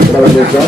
kepala desa.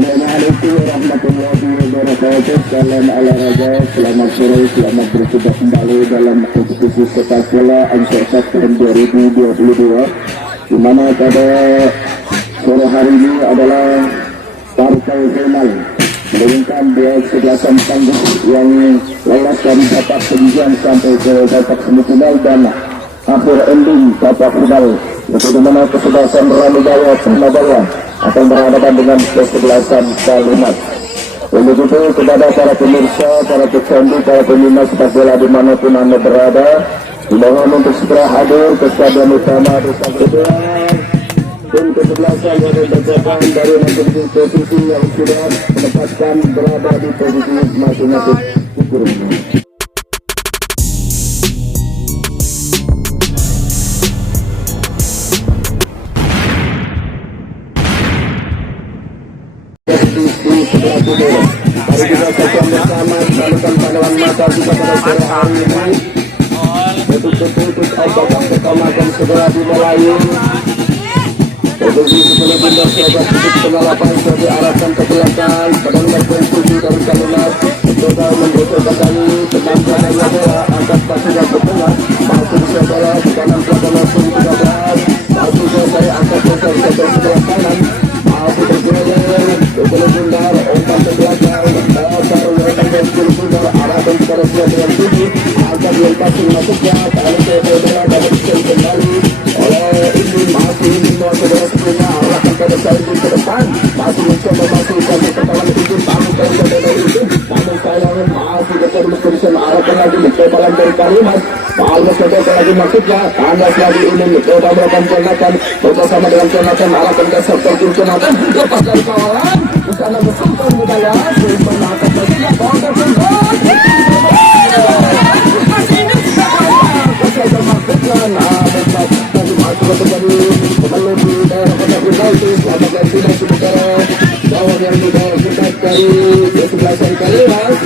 Assalamualaikum warahmatullahi wabarakatuh. Salam olahraga, selamat sore, selamat bertugas kembali dalam kompetisi sepak bola Ansor tahun 2022, di mana pada sore hari ini adalah partai final menurunkan dua kesebelasan tangguh yang lolos dari babak penunjuan sampai ke babak semifinal dan akhir ending babak final, bagaimana kesebelasan Ranubaya Surabaya akan berhadapan dengan kesebelasan Kalimas. Untuk itu kepada para pemirsa, para pecandu, para peminat sepak bola dimanapun Anda berada, dimohon untuk segera hadir ke stadion utama Desa Gedean. Tim kesebelasan yang dibacakan dari masing-masing posisi yang sudah menempatkan berada di posisi masing-masing. Mari kita saksikan bersama saluran pandangan mata kita pada sore hari ini. Betul-betul obat pertama akan segera dimulai. Posisi sebelah bunda sahabat titik tengah lapangan sudah diarahkan ke belakang. Pada nomor 27 dari Kalimas mencoba membutuhkan kali kemampuan yang bola angkat pasukan ke tengah. Masuk saudara di kanan belakang langsung 13. Masuk saya angkat besar sebelah kanan. Masuk bergerak sebelum bundar umpan ke belakang. Dasar umpan dan sebelum bundar arahkan kepada siap dengan tinggi. Angkat yang pasti masuknya kali ke bola dapat kembali oleh ini masih semua saudara sebelumnya arahkan pada saya ke depan. Masih mencoba masukkan ke kepala itu tamu dari saudara itu. Namun sayang masih keterus bisa arahkan lagi mencoba lagi dari Kalimas. Almas mencoba lagi masuknya. Tandas lagi ini mencoba melakukan Jonathan bersama dengan Jonathan arahkan dasar terjun Jonathan. Lepas dari kawalan di sana bersentuh budaya sehingga akan bersiap kontak sentuh. Saya maksudkan tadi masuk terjadi menuju daerah kota Bukit selamat dan tidak sementara bawah yang juga kita dari kesebelasan Kalimas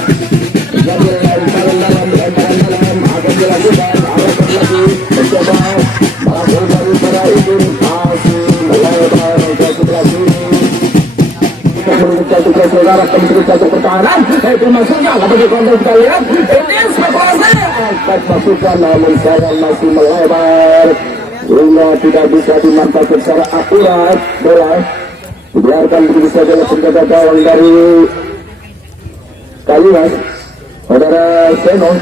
jadi lemparan dalam akan dilakukan arahkan lagi mencoba melakukan daripada itu masih melebar ke sebelah sini satu saudara kembali satu pertahanan itu maksudnya apa di konten kita lihat ini spekulasi akan masukkan namun sayang masih melebar sehingga tidak bisa dimanfaatkan secara akurat bola dibiarkan begitu saja oleh penjaga gawang dari Kalimas saudara Seno.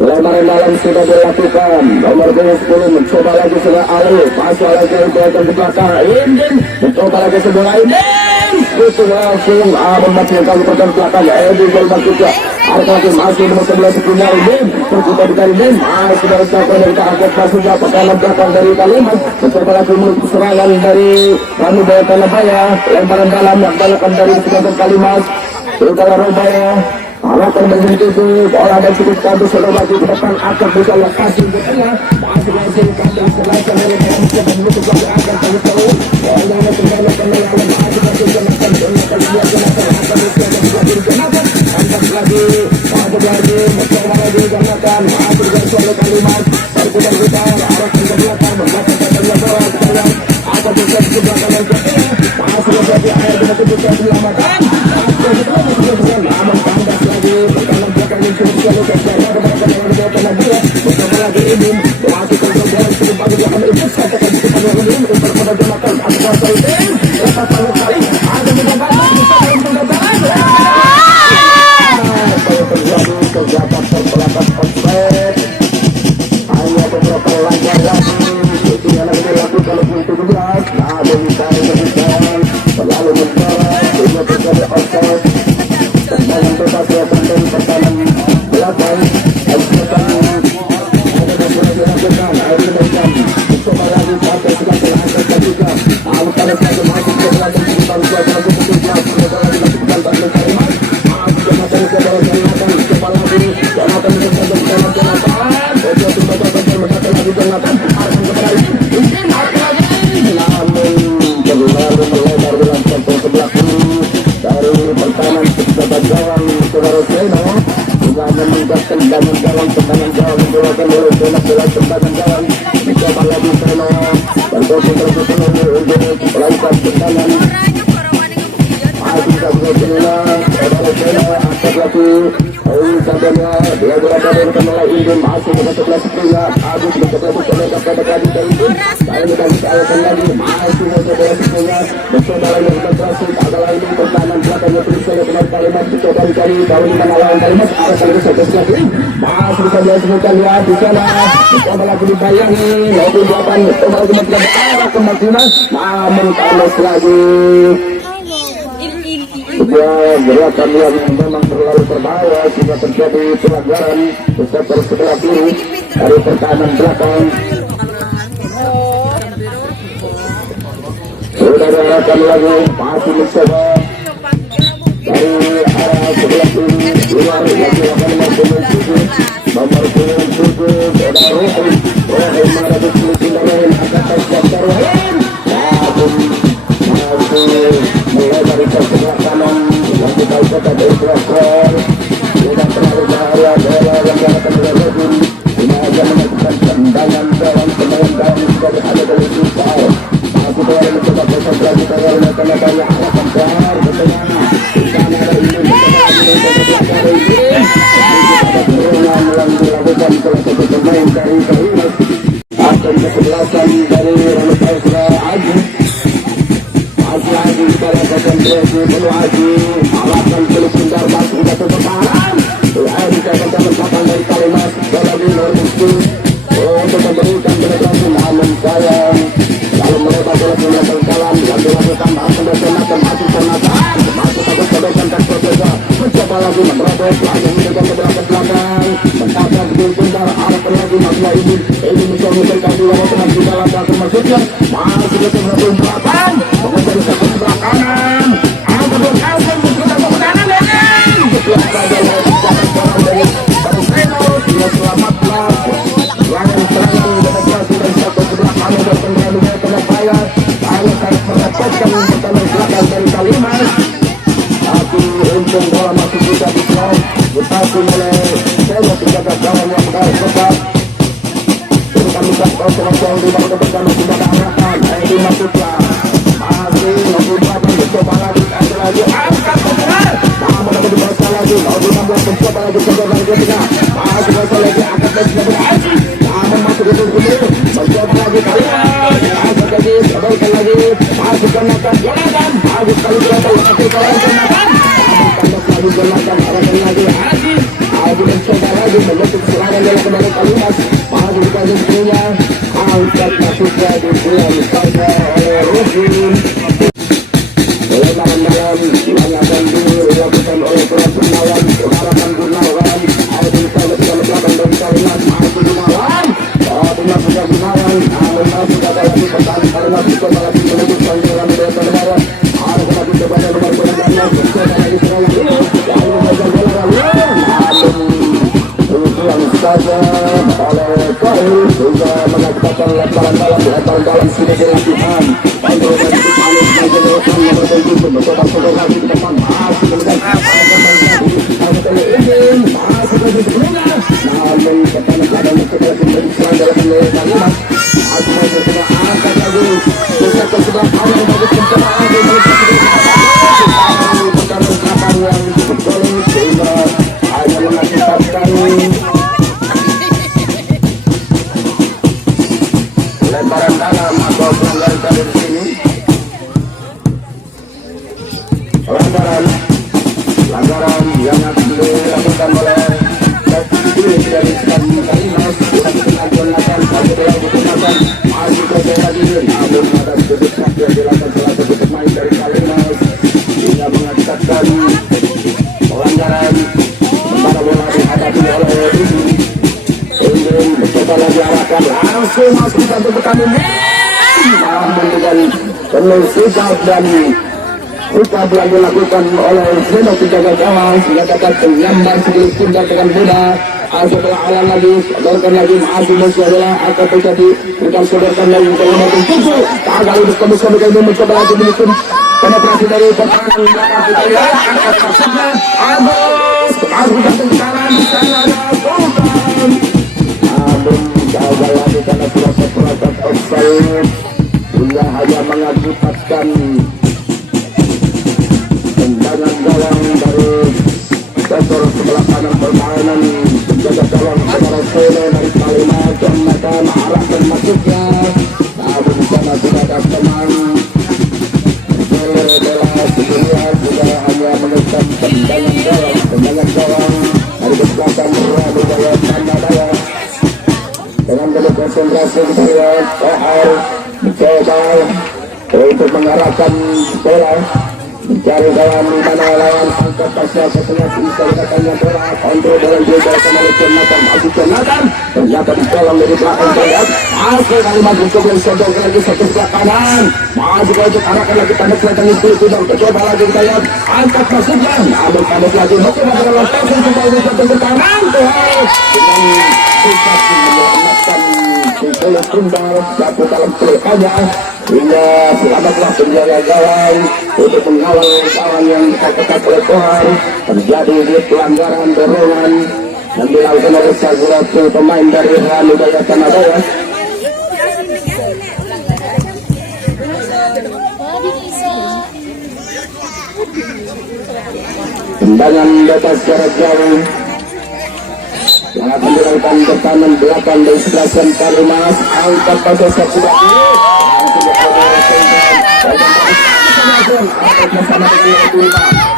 Lemparan dalam sudah dilakukan. Nomor 10 mencoba lagi sebelah Ali. Masuk lagi ke belakang. Indin mencoba lagi sebelah Indin. Itu langsung mematikan ke belakang. Indin golbang juga. Arka lagi masih nomor 11 sepunya Indin. Terbuka di Indin. Masih dari belakang dari angkat masuknya ke dalam belakang dari Kalimas. Mencoba lagi serangan dari Ranubaya Surabaya. Lemparan dalam yang balakan dari sebelah Kalimas. Sudah Ranubaya. Arahkan begitu bola dan cukup kabur sudah lagi ke depan akan bisa lokasi ke tengah masing-masing kandang selatan dari dalam cepat menutup lagi akan terus bola kembali ke dalam masing-masing Jonathan akan bisa lagi Jonathan angkat lagi masuk lagi mencoba lagi Jonathan masuk dari suara Kalimas terputar putar arahkan ke belakang membaca katanya bola sayang akan bisa ke belakang dan ke tengah masuk lagi air dengan tubuh keselamatan namun kandas lagi berkanan belakang yang cukup selalu kejar bersama lagi ini masukkan ke dalam cukup bagi belakang itu katakan cukup pada ini untuk pada Jonathan atas itu lepas tangan kali ada menambah bisa dalam tanda tangan sahabat gawang saudara Seno juga meminta tendangan gawang digunakan oleh Seno bola tendangan gawang dicoba lagi Seno berkonsentrasi penuh untuk melakukan tendangan masih sahabat Seno saudara Seno angkat lagi sabanya dia berada di tengah Indien masuk ke sebelah sebelah Agus ke sebelah sebelah pada kali Indien kali lagi masih ke sebelah sebelah mencoba lagi konsentrasi adalah ini pertahanan belakangnya terus dengan kalimat dicoba dikali kali melawan kalimat arah kali sebelah kiri masih bisa disebutkan ya di sana mencoba lagi dibayangi maupun delapan mencoba lagi mencoba arah ke Madinah namun kalah lagi. Sebuah gerakan yang memang terlalu berbahaya sehingga terjadi pelanggaran besar sebelah kiri dari pertahanan belakang. Sudah gerakan lagi masih mencoba dari arah sebelah kiri luar lagi akan masuk nomor 27 ada Rohim menghadapi Filipina Rohim akan sektor Rohim namun masih mulai dari sebelah kanan yang kita ikutan dari Israel tidak terlalu bahaya bola yang diarahkan oleh Rohim ini akan menentukan tendangan dalam pemain dalam sudah berada dari Israel masih boleh mencoba konsentrasi boleh mencoba banyak arah kejar ke tengah di sana ada ini mencoba dari ini ada penurunan yang dilakukan salah satu pemain dari Kalimas akan kesebelasan dari Ramos Aisra Aji lagi dalam konsentrasi penuh Aji alasan penuh pintar masuk jatuh pertahanan Aji akan belakang dari Kalimas lagi Normusti untuk memberikan penetrasi namun sayang lalu mereka boleh melakukan kalam yang dilakukan akan bersenatan masuk satu kebebasan dan berbeda mencoba lagi menerobos lagi mencoba ke belakang mencapai di pintar arahkan lagi masalah ini mencoba memberikan di lawan dengan kita langkah termasuknya masih ke sebelah belakang mengejar ke sebelah kanan angka berkasih mencoba kemenangan lagi setelah saja dari Seno dia selamatlah lawan serangan demonstrasi dari satu sebelah kanan dan pengeluarnya kena bayar hanya sangat merepotkan pertahanan belakang dari Kalimas tapi untung bola masih bisa diserang tetapi oleh Seno penjaga gawang yang mengalir cepat berikan lihat konsentrasi yang dilakukan masih ada arahkan ini masuklah masih nomor 8 mencoba lagi angkat keluar namun dapat dibaca lagi nomor 16 mencoba lagi masih baca lagi angkat lagi Aji namun masuk ke sini mencoba lagi Kalimas angkat lagi kembalikan lagi masukkan angkat Jonathan bagus sekali Jonathan lagi kawan Jonathan namun kandas lagi Jonathan arahkan lagi Aji mencoba lagi menutup serangan dari kembali Kalimas masuk ke sini angkat masuknya dibuang saja oleh Rohim oleh malam-malam yang akan dilakukan oleh Pulau Gunawan Harapan Gunawan Aidin Saleh yang belakang dari Kalimas masuk Gunawan Tinggal Pulau Gunawan masih ada lagi pertahanan Kalimas mencoba lagi menutup sangguran dari Kalimas harus lagi coba dari nomor 19 mencoba lagi serangan ini lalu mencoba bola namun dibuang saja oleh Kahil juga mengakibatkan lemparan dalam sini dilakukan Andrew dan Panis menjadi nomor 7 mencoba sodor lagi di depan masih mengejar masih lagi sebelumnya namun pertahanan belakang mencoba lagi menserang dalam Kalimas masih mencoba angkat lagi bisa ke sebelah kanan bagus mencoba lagi pertahanan belakang yang betul sehingga hanya mengakibatkan lemparan dalam atau pelanggaran dari sini pelanggaran yang akan dilakukan oleh dari Kalimas kita dikenal Jonathan masih telah digunakan masih kerja lagi namun ada sedikit sakit yang dilakukan salah satu pemain dari Kalimas hingga mengakibatkan pelanggaran sementara bola dihadapi oleh Indien mencoba lagi arahkan langsung masuk untuk bertanding namun dengan penuh sigap dan sikap yang dilakukan oleh Seno penjaga gawang sehingga dapat menyambar sedikit pindah dengan mudah setelah alam lagi sodorkan lagi masih masih adalah akan terjadi berikan sodorkan lagi ke nomor 7 agak lebih kami mencoba lagi mungkin penetrasi dari pertahanan belakang kita lihat angkat maksudnya tendangan gawang dari belakang Raditya Tandadaya. Dengan penuh konsentrasi kita lihat OR mencoba untuk mengarahkan bola, mencari gawang di mana lawan angkat pasnya setengah bisa dikatakan bola kontrol dalam juga kembali Jonathan, masih Jonathan ternyata ditolong dari belakang terlihat masih kalimat untuk yang sodong lagi satu sebelah kanan, masih untuk arahkan lagi tanda kelihatan itu sudah coba lagi kita lihat angkat masuknya namun panik lagi mencoba dengan lontasan kembali ke kanan dengan bisa menyelamatkan bola tunggal jatuh dalam pelukannya hingga selamatlah penjaga gawang untuk mengawal kawan yang dekat oleh Kohar. Terjadi di pelanggaran dorongan yang dilakukan oleh salah satu pemain dari Raditya Tandadaya. Tendangan bebas jarak jauh yang akan dilakukan bertahan belakang dari sebelah Kalimas angkat pasal satu lagi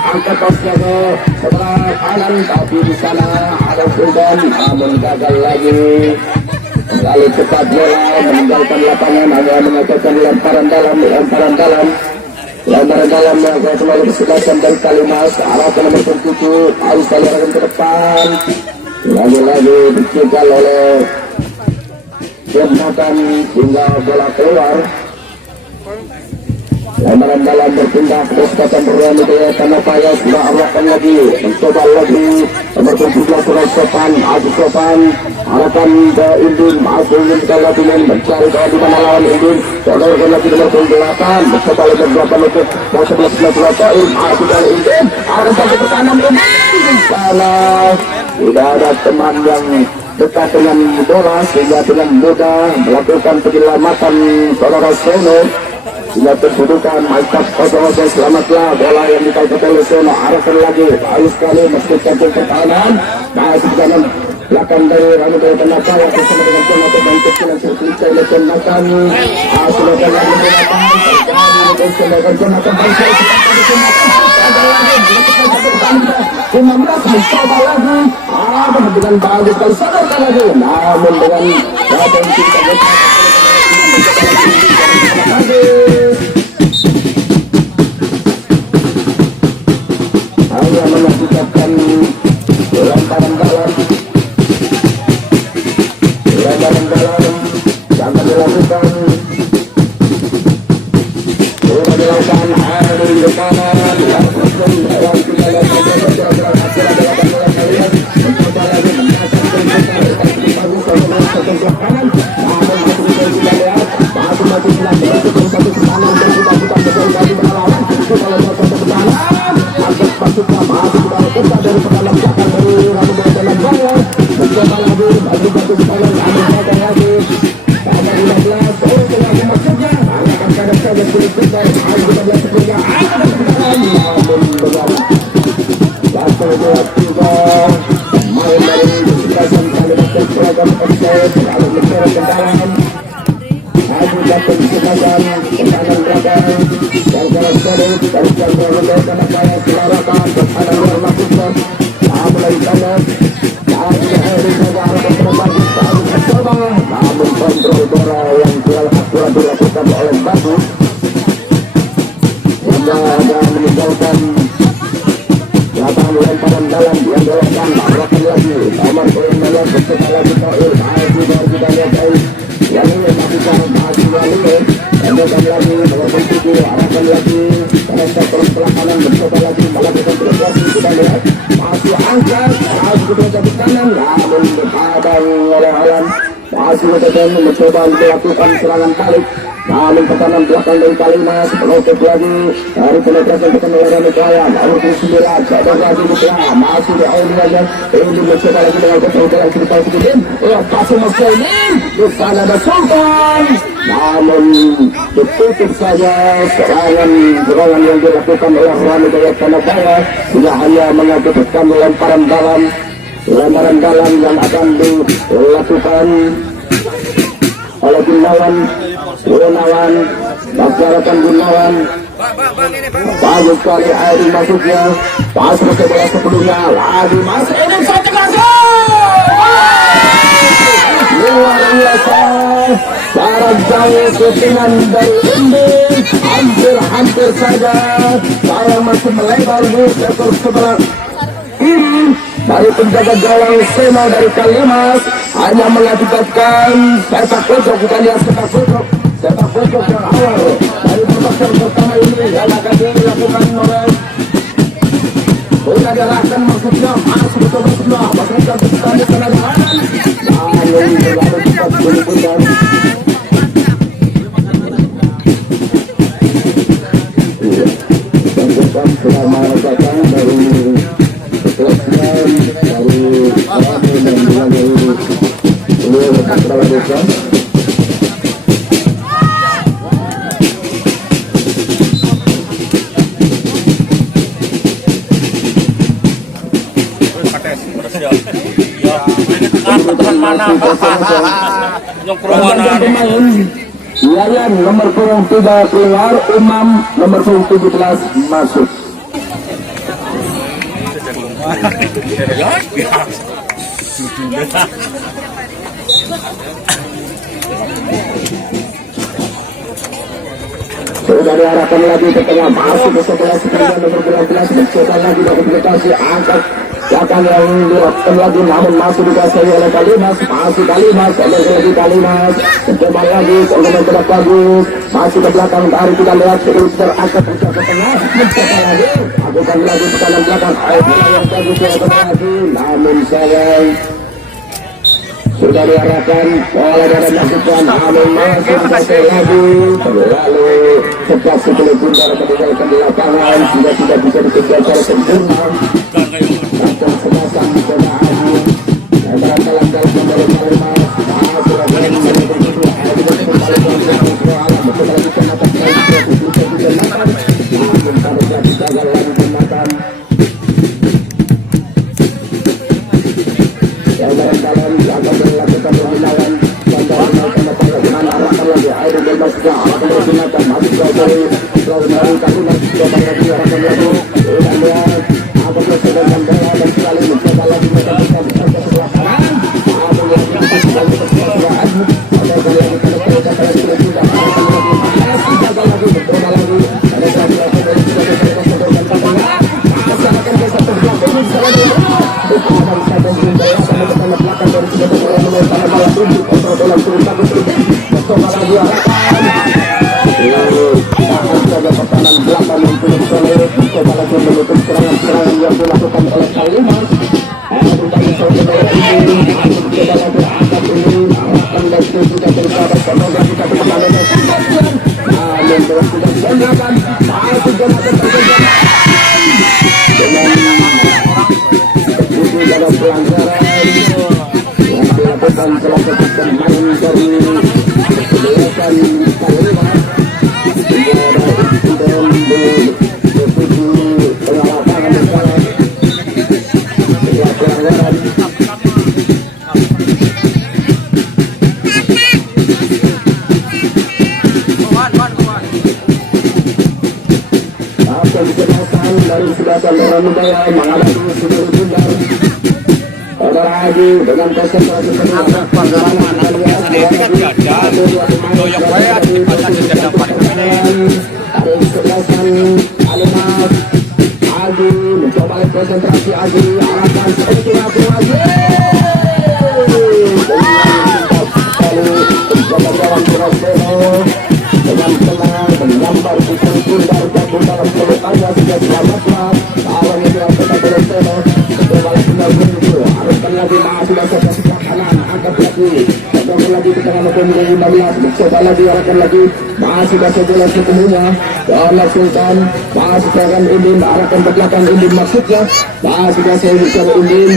angkat pasnya ke sebelah kanan tapi di sana ada Sultan namun gagal lagi lalu cepat bola meninggalkan lapangan hanya mengatakan lemparan dalam yang selalu kesebelasan dari Kalimas arahkan nomor 7 harus diarahkan ke depan lagi-lagi dicegah oleh Jonathan hingga bola keluar. Lemparan dalam berpindah ke kesempatan Raditya Tandadaya sudah arahkan lagi mencoba lagi nomor 17 Sopan arahkan ke Indin masuk ke lapangan mencari kawan di mana lawan Indin sodorkan lagi nomor 8 mencoba lagi berapa untuk 11 masuk dari Indin arahkan satu ke kanan Indin di sana tidak ada teman yang dekat dengan bola sehingga dengan mudah melakukan penyelamatan saudara Sono hingga terdudukan mantap 0-0. Selamatlah bola yang dikatakan oleh Sono arahkan lagi bagus sekali meskipun pertahanan masih di kanan belakang dari Raditya Tandadaya bersama dengan Jonathan dan kecilan terpilih oleh Jonathan sudah lagi Jonathan mencoba lagi dengan bagus kali sadarkan lagi namun dengan datang kita hanya mengakibatkan lemparan dalam jangan dilakukan ada di kanan yang kita mencoba lagi namun kontrol bola yang telah dilakukan oleh Bagus hingga meninggalkan lapangan lemparan dalam yang dilakukan arahkan lagi nomor 9 bersama lagi Toil kita lihat yang ini melakukan masih lalu kemudian lagi nomor 7 arahkan lagi pada sektor sebelah kanan mencoba lagi melakukan progresi kita lihat masih angkat masih kedua jatuh kanan namun berpadang oleh Alan masih mencoba melakukan serangan balik namun pertahanan belakang dari Kalimas penutup lagi dari penetrasi ke penelaran Jaya nomor 9 sadar lagi di tengah masih di awal aja ini mencoba lagi dengan keterangan kita sedikit pasang Muslimin di sana ada Sultan namun ditutup saja serangan yang dilakukan oleh Raditya Tandadaya tidak hanya mengakibatkan lemparan dalam yang akan dilakukan oleh Gunawan masyarakat Gunawan Bagus sekali Aidin masuknya. Masuk ke bola sebelumnya. Lagi masuk. Ini satu masuk. Luar biasa. Jarak jauh ketinggalan dari Indin. Hampir saja. Sayang masih melebar di sektor sebelah kiri. Dari penjaga gawang Sema dari Kalimas hanya mengakibatkan sepak pojok. Kita lihat sepak pojok yang awal dari pertandingan pertama ini yang akan dilakukan oleh sudah diarahkan maksudnya masuk ke sebelah maksudnya pertandingan tenagaan dan yang berlalu cepat benar-benar dan sudah merasakan dari keputusan dari Rabu dan bulan dari beliau berkata-kata pemain Yayan nomor punggung 3 keluar, Umam nomor punggung 17 masuk. Sudah diarahkan lagi ke tengah, masuk ke sebelah sebelah nomor 12 mencoba lagi dokumentasi angkat akan yang dilakukan lagi namun masih dikuasai oleh Kalimas, masih Kalimas, lagi Kalimas, mencoba lagi, mencoba bagus, masih ke belakang dari kita lihat terus terangkat ke tengah, mencoba lagi, lakukan lagi ke kanan belakang, yang bagus lagi, namun sayang sudah diarahkan oleh dari masukan, namun masih dikuasai lagi, lalu sejak 10 bundar meninggalkan di lapangan, sudah tidak bisa dikejar secara sempurna. Dan sedasar mencoba Abu dan dalam kembali Kalimas sudah berani mencoba mencoba lagi ke atas namun pada saat gagal lagi kenakan yang dalam akan dilakukan pembinaan dan dalam arahkan lagi air dan masuknya akan digunakan masuk dari Kalimas coba lagi arahkan lagi dan lihat apabila sedangkan bola dan sekali mencoba lagi mencoba ke sebelah kanan apabila kita lagi ke sebelah kanan apabila kita sudah masih gagal lagi mencoba lagi ada satu lagi dari sudah sedangkan bola masih akan ke satu belakang ini sekali akan satu bola sama depan belakang dari sudah bola menyerang bola tujuh kontrol bola turun bagus mencoba lagi akan saja pertahanan belakang yang belum solid mencoba lagi menutup serangan yang dilakukan oleh Kalimas dari saudara ini mencoba lagi angkat ini akan lagi sudah tercapai semoga kita pertahanan namun terus sudah digandakan masih gunakan pergerakan dengan itu dalam pelanggaran yang dilakukan salah satu pemain dari kesebelasan Kalimas dari sebagian orang budaya menghadapi seluruh bundar Saudara Haji dengan konsentrasi penuh pelanggaran alias dari kesebelasan Kalimas Haji mencoba konsentrasi Haji arahkan seperti Haji mencoba gawang dengan tenang menyambar putar bundar gabung dalam pelukannya sudah selamatlah kalau ini yang kita boleh seno coba lagi benar-benar haruskan lagi masih sudah sebelah kanan angkat lagi coba lagi ke tengah maupun 15 coba lagi arahkan lagi masih sudah bola sepenuhnya dan langsungkan masih serangan Indin arahkan ke belakang Indin maksudnya masih sudah saya Indin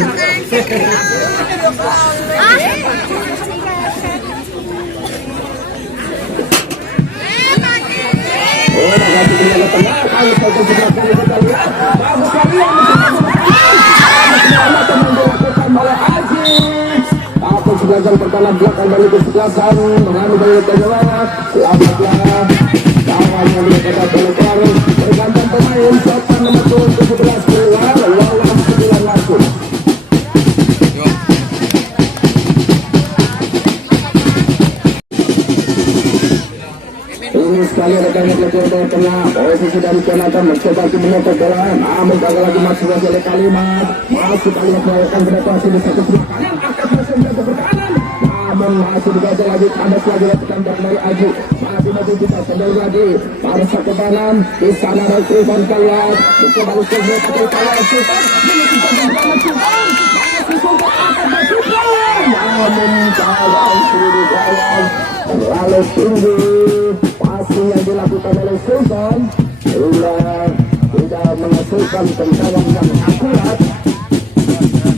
Sebelah pertahanan belakang dari kesebelasan mengambil dari tengah selamatlah serangan di kota Bulubaru. Bergantung pemain Sultan nomor 17 keluar lawan 9 langsung. Ini sekali rekannya ke tengah, posisi dari Jonathan mencoba untuk menutup bola, namun gagal lagi masuk oleh Kalimat, masuk Kalimat melakukan penetrasi di satu sudut kanan, akan masuk ke berkanan, namun masih digagal lagi, kandas lagi tekan dari Aji, masih maju kita kembali lagi, pada satu kanan, di sana ada Sultan Kalimat, mencoba untuk menutup bola, Sultan, menutup bola, Sultan, masih Sultan akan masuk bola, namun gawang sudah digawang, terlalu tinggi. Passing yang dilakukan oleh Sultan sehingga tidak menghasilkan tendangan yang akurat.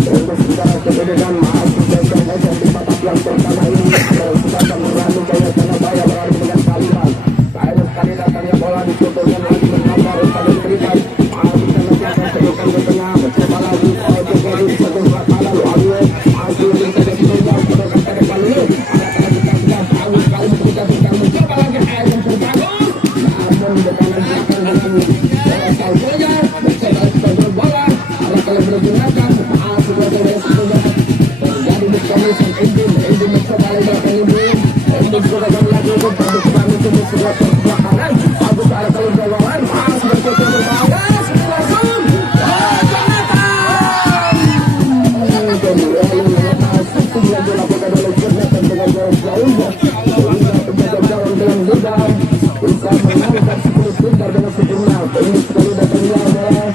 Untuk secara kemudian masih dan di babak yang pertama ini sudah berani Jaya Tanabaya berani dengan Kalimat. Saya sekali datangnya bola diputuskan lagi menambah pada berikan masih melakukan sedukan ke tengah mencoba lagi juga di satu kanan lalu masih bisa ditinggal sedukan pada kali ini ada kita tahu sekali kita mencoba lagi yang terbagus namun dengan belakang dengan saltonya mencoba sebagai bola ada kali bergunakan masih berada sudah terjadi diskonisan Indin mencoba lagi belakang Indin juga kami lagi untuk kami itu sudah terbelakangan bagus ada kali berlawan masih berkumpul berbahaya langsung yang dilakukan oleh Jonathan dengan jarak jauhnya sehingga penjaga gawang dengan mudah bisa menangkap 10 pintar dengan sempurna. Ini sekali datangnya bola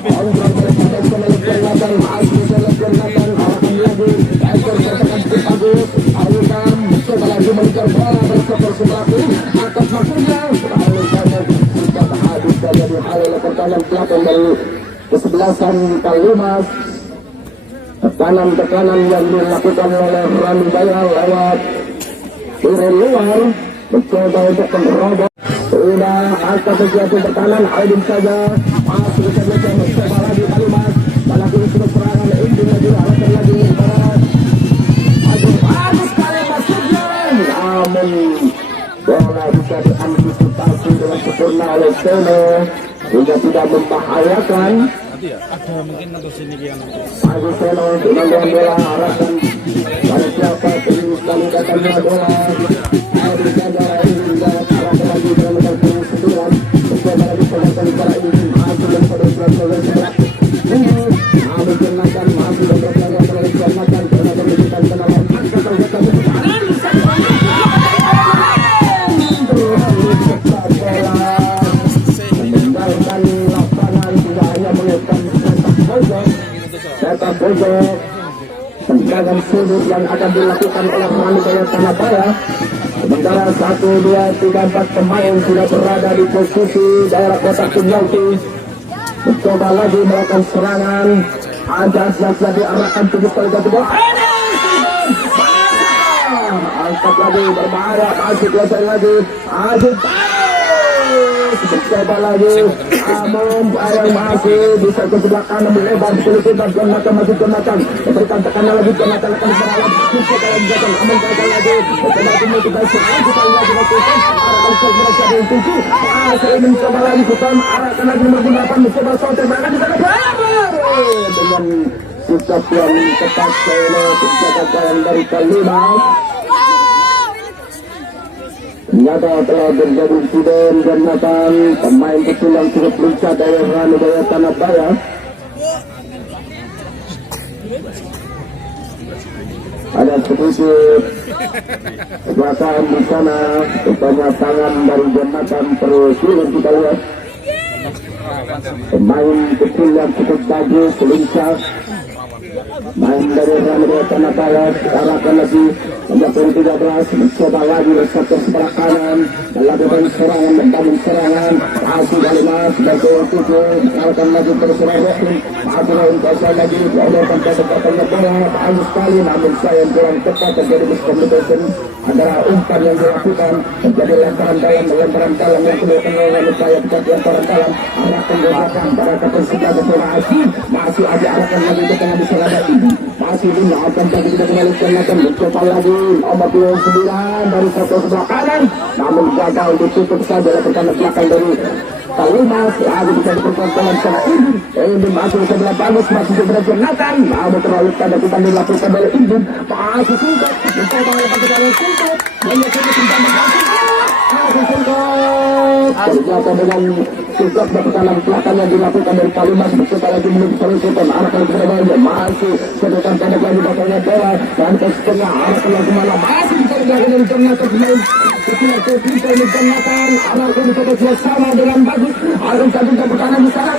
kontrol daripada oleh Jonathan masih oleh Jonathan arahkan lagi ekor katakan cukup bagus Alukam mencoba lagi mengejar bola bersopor sebelaku atas maksudnya lalu banyak sudah habis saja dihalau pertahanan belakang dari kesebelasan Kalimas. Tekanan-tekanan yang dilakukan oleh Rani Bayal lewat kiri luar mencoba untuk menerobos sudah angka terjadi tekanan Aidin saja masih saja mencoba lagi Kalimat lagi sudah serangan Indin lagi alasan lagi barat bagus kali masuknya namun bola bisa diantisipasi dengan sempurna oleh Seno hingga tidak membahayakan. Ada mungkin atau sini yang Agus Seno dengan bola arahkan pada siapa sekali datangnya bola air jaga hingga arahkan lagi dengan mendapat keseluruhan mencoba lagi penonton para ini masuk dan pada sebelah sebelah ini namun kenakan masih berjaga terlalu kenakan karena memberikan kenalan angkat kanan meninggalkan lapangan tidak hanya mengesan sepak pojok tendangan sudut yang akan dilakukan oleh Rani Jaya Tanabaya. Sementara 1, 2, 3, 4 pemain sudah berada di posisi daerah kotak penalti mencoba lagi melakukan serangan ada siap-siap diarahkan 7 kali satu bola angkat lagi berbahaya masuk lagi Aziz mencoba lagi namun yang masih bisa ke sebelah kanan melebar Jonathan masih Jonathan memberikan tekanan lagi Jonathan akan beralat mencoba lagi Jonathan namun gagal lagi mencoba lagi motivasi kita lagi melakukan arahkan ke mereka yang tujuh saya mencoba lagi bukan arahkan lagi nomor 8 mencoba sotek bahkan di sana dengan sikap yang ketat Seno penjaga gawang dari Kalimas. Ternyata telah terjadi insiden Jonathan pemain kecil yang cukup lincah dari Rani Jaya Tanabaya. Ada sedikit kecelakaan di sana, rupanya tangan dari Jonathan terus kita lihat pemain kecil yang cukup bagus lincah main dari Rani Jaya Tanabaya arahkan lagi menjatuhkan 13 mencoba lagi bersatu sebelah kanan melakukan serangan membangun serangan masih Kalimat sebagai 7 mengalahkan lagi berserangan masih lain kosong lagi olehkan pada potongnya bola bagus sekali namun sayang kurang tepat terjadi miskomunikasi antara umpan yang dilakukan terjadi lemparan dalam yang kemudian oleh upaya lemparan dalam arahkan gebrakan para kapasitas bola masih ada arahkan lagi ke tengah di selada ini masih dilakukan tapi tidak kembali mencoba lagi nomor 29 dari satu sebelah kanan, namun gagal ditutup saja oleh pertahanan belakang dari Kalimas. Lagi bisa dipertontonkan sama Indin masuk sebelah bagus, masih sebelah Jonathan, namun terlalu tanda kita dilakukan oleh Indin, masih singkat mencoba oleh pertahanan singkat menyebut pinjaman masih singkat ternyata dengan singkat pertahanan belakang yang dilakukan dari Kalimas mencoba lagi menuju Sultan arah kali berbahaya, masih sedekat pendek lagi bakalnya bola dan ke setengah arah lagi malam masih bisa dilakukan dari Jonathan pemain setelah itu bisa Jonathan arah kali berbahaya sama dengan bagus arah satu pertahanan di sana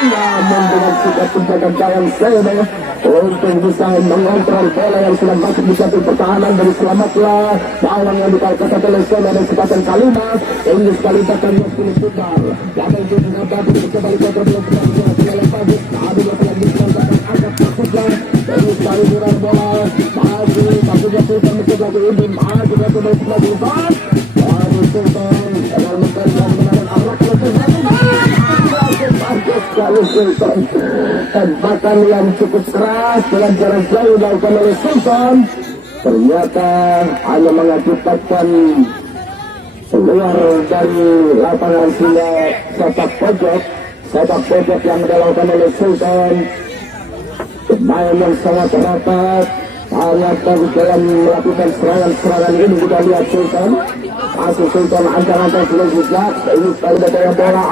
namun dengan sikap penjagaan gawang Selena untuk bisa mengontrol bola yang sudah masuk di satu pertahanan dari selamatlah gawang yang dikalahkan oleh Selena dan kesempatan Kalimas ini sekali akan memilih putar dan itu juga bagus kembali kontrol bola oleh bagus tapi dia telah diselesaikan angkat maksudnya ini sekali murah bola masih maksudnya Sultan mencoba lagi ini masih dia kembali lagi baru Sultan dengan mencari dan menang arah kalau Sultan tembakan yang cukup keras dengan jarak jauh dilakukan oleh Sultan ternyata hanya mengakibatkan keluar dari lapangan sehingga sepak pojok yang dilakukan oleh Sultan pemain yang sangat rapat sangat bagus dalam melakukan serangan ini. Kita lihat Sultan masuk Sultan ancang-ancang selanjutnya ini sekali datang bola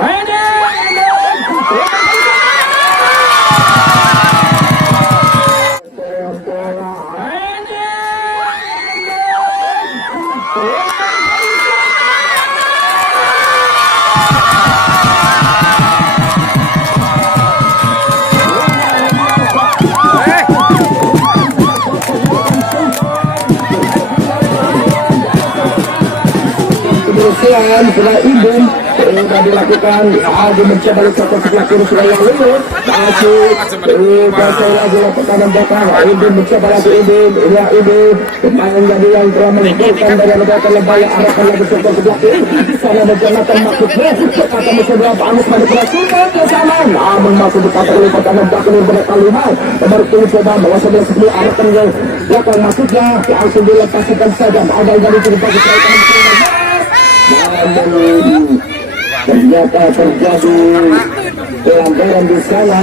Kemudian setelah Indin sudah dilakukan lagi mencoba letakkan sebelah kiri sudah yang lulus masih berhasil lagi pertahanan belakang Indin mencoba lagi Indin pemain jadi yang telah menunjukkan dari ledakan lebay arahkan lagi sebelah kiri di sana menjanakan maksudnya kata mencoba bangus pada perasukan ke sana namun masih dikata oleh pertahanan belakang yang berkalimat nomor 7 coba bawa sebelah sebelum arahkan ke belakang maksudnya langsung dilepaskan saja ada dari cerita namun ternyata terjadi pelanggaran di sana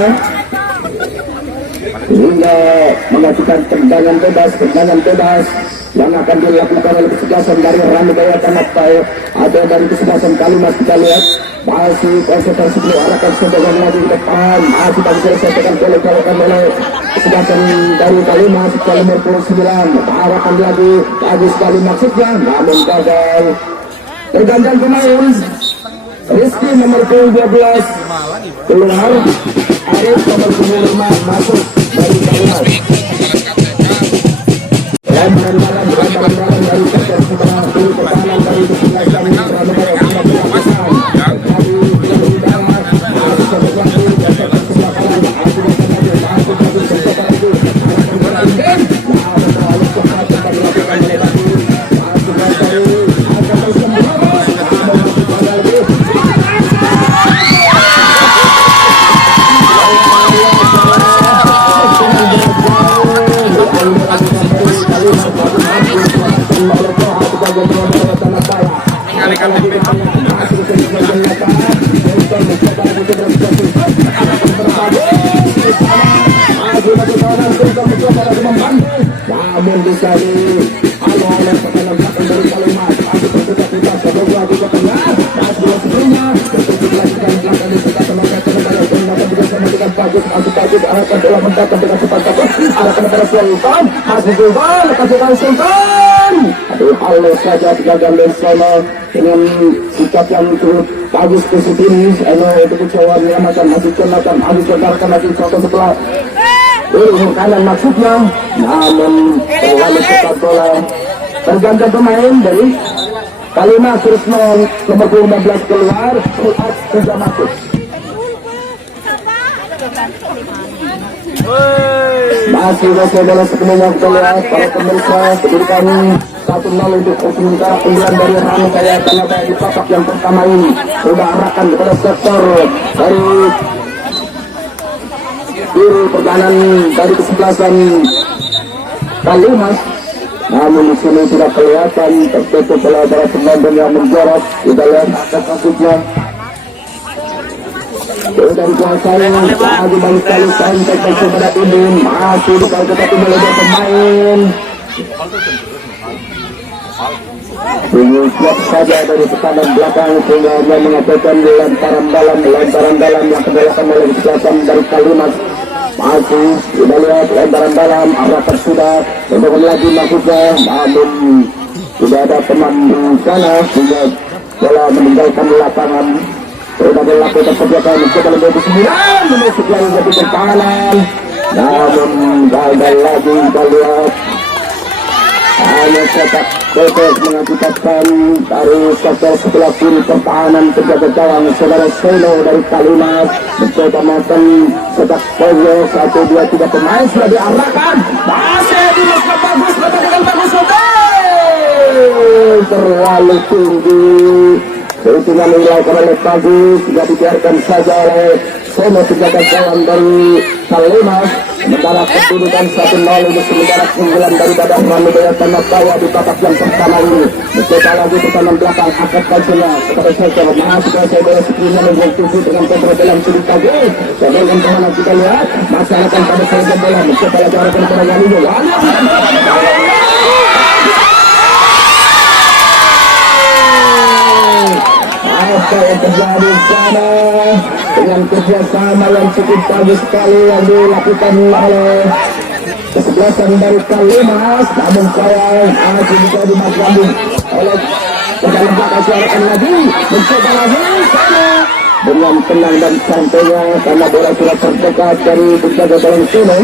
hingga mengajukan tendangan bebas yang akan dilakukan oleh kesebelasan dari Rani Daya Tanapay atau dari kesebelasan Kalimas. Kita lihat masih konsentrasi beliau arahkan sebagian lagi ke depan masih tak bisa diselesaikan oleh kesebelasan dari Kalimas nomor 29 arahkan lagi sekali maksudnya namun gagal. Tergantung pemain Rizky nomor 12 keluar Arif nomor 25 masuk dari Kalimas lemparan dari sektor sebelah kiri pertahanan dari kesebelasan Surabaya sudah dilakukan tapi tidak berbicara masuk ke sebelah kiri dan sektor sebelah kanan masuk arahkan bola Indin terlalu cepat yang dilakukan oleh Batu masuk dari akan terus namun bisa oleh pertahanan belakang dari Kalimas masih terputar sebelum ke tengah masih sebelumnya tertutup lagi dari belakang di sekitar tenaga menggunakan juga sama dengan bagus masih arahkan bola mendatang dengan cepat arahkan kepada Sultan masih Sultan lepas Sultan halus saja gagal dari sana dengan sikap yang cukup bagus positif itu kecewanya macam masih Jonathan masih cendarkan lagi contoh sebelah kanan maksudnya namun terlalu cepat bola tergantung pemain dari Kalimas terus nomor 15 keluar sudah masuk masih bola sepenuhnya kita lihat para pemirsa diberikan 1-0 untuk sementara pilihan dari Rani Daya Tanapay di babak yang pertama ini sudah arahkan kepada sektor dari kiri pertahanan dari kesebelasan Kalimas namun di sini sudah kelihatan tertutup oleh para penonton yang menjorok. Kita lihat atas kasusnya sudah dikuasai lagi balik kali kontak kepada ini masih dikali tetapi oleh pemain. Ini siap saja dari tekanan belakang sehingga dia mengatakan lemparan dalam yang kedalaman oleh kesehatan dari Kalimas. Masih kita lihat lemparan dalam arahkan sudah kemudian lagi maksudnya, namun tidak ada teman di sana sehingga bola meninggalkan lapangan. Sudah berlaku tersedia mencoba lebih 9 menusuk lagi jadi pertahanan, namun gagal lagi. Kita lihat hanya cetak bebas mengakibatkan dari sektor sebelah kiri pertahanan penjaga gawang saudara Seno dari Kalimas mencoba makan cetak poyo 1-2-3 pemain sudah diarahkan, masih dimasukkan bagus, pertandingan bagus terlalu tinggi. Itu yang dilakukan oleh Bagus, tidak dibiarkan saja oleh Seno penjaga gawang dari Kalimas. Sementara kedudukan 1-0 ini sementara keunggulan dari Badak Ranubaya Tanah Bawah di babak yang pertama ini. Mencoba lagi ke kanan belakang akad kajinya kepada Sektor masuk ke Sektor sekinya menjengkusi dengan kontrol dalam sudut Bagus. Sedangkan kemana kita lihat masyarakat pada Sektor bola mencoba lagi arahkan kepada Galino. Apa yang terjadi sana dengan kerjasama yang cukup bagus sekali yang dilakukan oleh kesebelasan dari Kalimas, namun sayang masih bisa dimaklumi oleh pedagang belakang. Siarkan lagi mencoba lagi sana dengan tenang dan santainya karena bola sudah terdekat dari penjaga gawang Seno.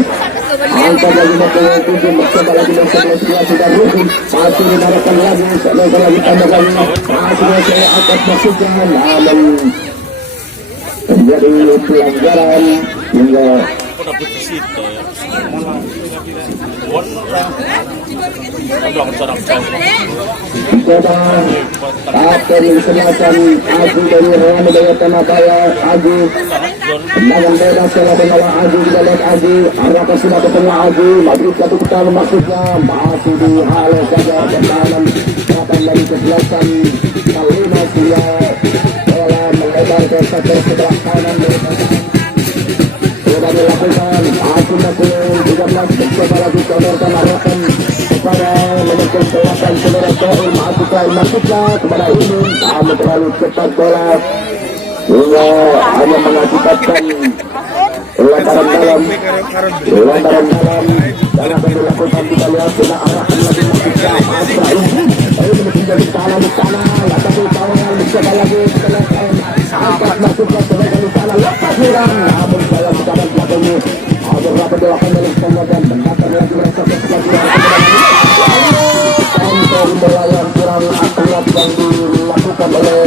Angkat lagi maklum tujuh mencoba lagi dan sebelah sudah rugi masih dinarakan lagi sebentar lagi tambah lagi masih saya angkat maksudnya, namun terjadi pelanggaran hingga Kapten Selatan Aji dari Ranubaya Tanah Bawah. Aji tendangan bebas setelah pengawa Aji, kita lihat Aji arahkan sudah ke tengah Aji maju satu pertama maksudnya masih dihalau saja pertahanan selatan dari kesebelasan Kalimas dia bola melebar ke sektor sebelah kanan sudah dilakukan Aji Nakul 13 mencoba lagi sodorkan arahkan kepada menekuk selatan saudara Sohul maksudnya kepada ini, namun terlalu cepat bola hingga hanya mengakibatkan lantaran dalam dan akan dilakukan. Kita lihat sudah arahkan lagi maksudnya Asra ini menjadi tanah di sana tapi kawan mencoba lagi kita lihat angkat maksudnya sebagai di sana lepas kurang, namun saya sekarang belakangnya beberapa dilakukan oleh Sono dan mendatang lagi mereka kontrol bola yang kurang akurat yang dilakukan oleh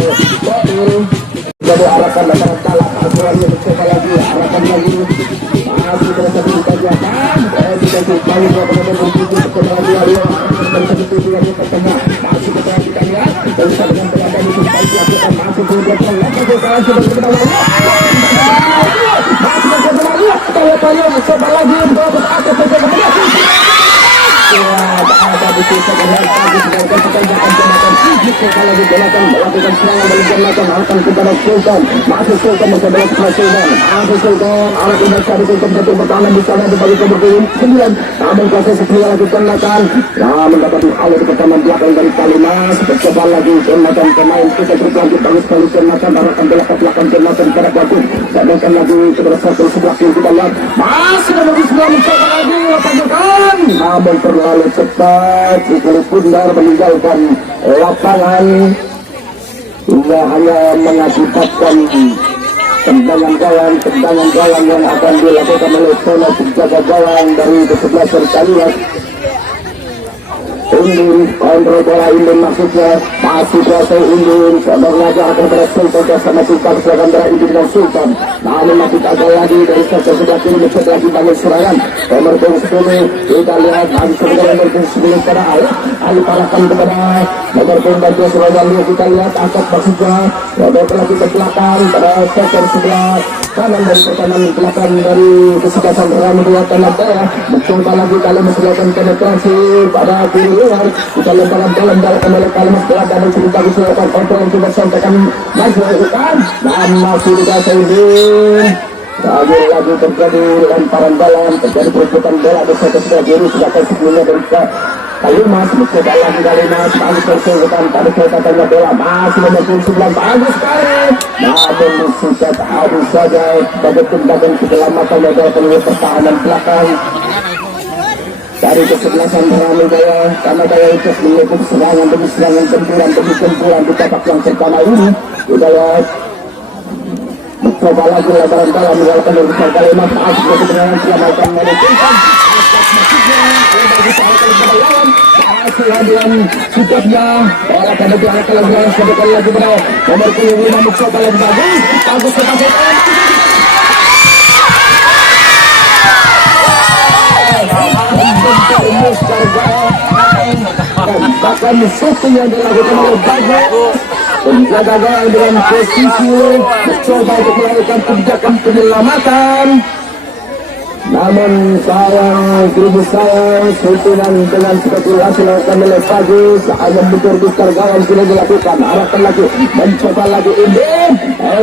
Sohul. Jadi arahkan lantaran kalah asurannya mencoba lagi arahkan lagi masih terasa dikajian kita dikali kemudian berhenti setelah lagi bersekutu lagi ke tengah masih kita lihat dan kita dengan pengadaan itu kita masuk ke belakang lagi kita sudah kita masih mencoba lagi kita mencoba lagi bagus atas kemudian ada di situ dengan pagi sedangkan pekerjaan jembatan kalau digunakan melakukan serangan dari jembatan akan kepada Sultan masih Sultan mencoba kepada Sultan masih Sultan arah tidak cari Sultan satu pertahanan di sana dibagi ke berkumpul 9 namun proses setelah lagi kenakan mendapati alur pertama belakang dari Kalimas mencoba lagi kenakan pemain kita berlanjut bagus sekali kenakan arahkan belakang kenakan pada pelaku sedangkan lagi kepada satu sebelah kiri kita lihat masih bagus mencoba lagi lapangan namun terlalu cepat Ikut Pundar meninggalkan lapangan hingga hanya mengakibatkan tendangan gawang yang akan dilakukan oleh Sono penjaga gawang dari kesebelasan Kalimas. Undin kontrol bola Undin maksudnya masih kuasai Undin sedang aja akan kepada Sultan bersama Sultan silakan dari Undin dan Sultan namun masih gagal lagi dari sektor sebelah kiri mencoba lagi bangun serangan nomor 10 kita lihat langsung dengan nomor 10 pada Ali parahkan kepada nomor 10 serangan kita lihat angkat maksudnya nomor lagi ke belakang pada sektor sebelah kanan dari pertahanan belakang dari kesebelasan Ramadan Tanabaya. Mencoba lagi kali melakukan penetrasi pada kiri luar. Kita lemparan dalam kembali kali belakang dan sudah bagus melakukan kontrol yang sudah sampaikan masih lakukan dan masih dikasih lagi terjadi lemparan dalam, terjadi perebutan bola di sebelah kiri sudah sebelumnya dari Kalimas, mencoba lagi Kalimas, bagus tersebutan pada kelihatannya bola masih memiliki sebelah bagus sekali, namun disikat habis saja bagi tindakan keselamatan dari pemilik pertahanan belakang dari kesebelasan Ranubaya. Karena daya itu mengikuti serangan demi serangan, benturan di babak yang pertama ini. Hidayat mencoba lagi lebaran dalam mengalahkan dari besar Kalimas, masuk ke kebenaran selamatkan menentukan dengan sikapnya bola pada belakang kelebihan sekali lagi benar nomor 5 mencoba yang bagus kepada bahkan syuting yang dilakukan oleh bagus penjaga gawang dengan posisi mencoba untuk melakukan kebijakan penyelamatan, namun sayang syutingan dengan spekulasi dilakukan oleh bagus hanya betul besar gawang sudah dilakukan. Arahkan lagi mencoba lagi ini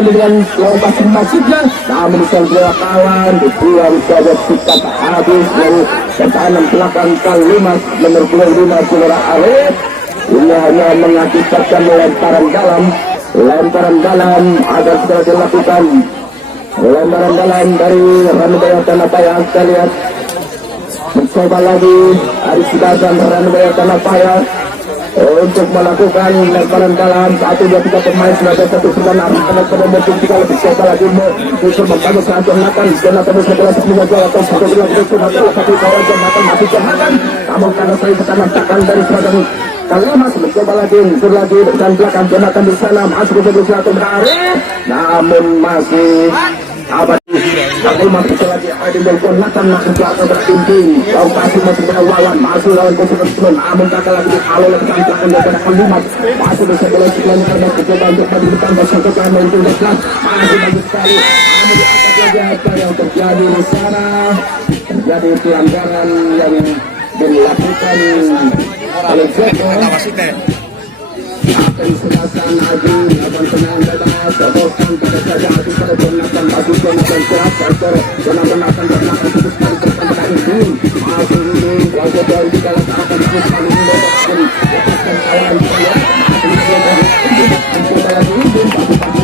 dengan masing-masingnya, namun disangkut kawan dibuang saja sikat habis dari pertahanan belakang Kalimas nomor 25 Saudara Arif. Ini hanya mengakibatkan lemparan dalam agar sudah dilakukan lemparan dalam dari Ranubaya Tanabaya. Kita lihat mencoba lagi Aris Dadan Ranubaya Tanabaya untuk melakukan lemparan dalam. 1-2-3 pemain sudah ada 1-9 anak pada mobil 3 lebih coba lagi musuh membangun saat Jonathan terus sebelah sebelumnya jual atau 1-2-3 tapi kawan Jonathan masih Jonathan, namun karena saya tekanan tekan dari serangan Kalimas mencoba lagi dan belakang Jonathan di sana masuk ke sebelah satu menarik, namun masih abadi Kalimas itu lagi ada di Jonathan masuk ke atas bertinggi kau kasih masuk ke lawan masuk lawan konsumen, namun kakak lagi kalau lebih belakang daripada Kalimas masuk ke sebelah karena mencoba untuk maju ditambah satu kali itu dekat masih bagus sekali, namun di atas lagi apa yang terjadi di sana, terjadi pelanggaran yang dilakukan oleh Joko akan selasan Adi akan tenang bebas sodorkan pada saja Adi pada Jonathan bagus Jonathan keras Jonathan akan terus kali pada ini masuk ini wajah dari di dalam akan terus kali ini lepaskan kawan saya mencoba lagi pagi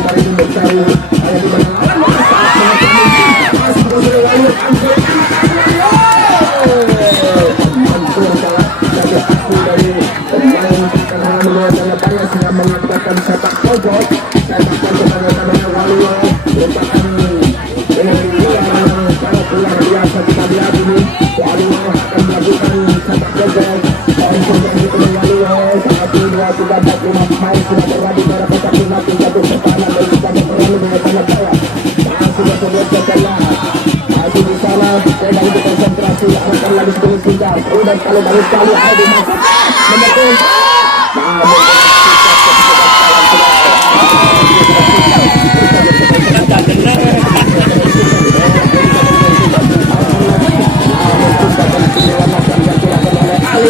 dari ini mencari ada di mana masuk ke dalam sudah mengatakan sepak pojok yang Waluyo merupakan yang sangat luar biasa kita lihat ini. Waluyo akan melakukan sepak pojok dan sudah dengan Waluyo 1, 2, 3, 4, 5 pemain sudah berada pada kotak penalti jatuh pertahanan dan sudah berperan dengan sangat jaya masih bersedia setelah masih di sana sedang dikonsentrasi akan lagi sebelum tinggal dan kalau baru sekali ada di masa menekan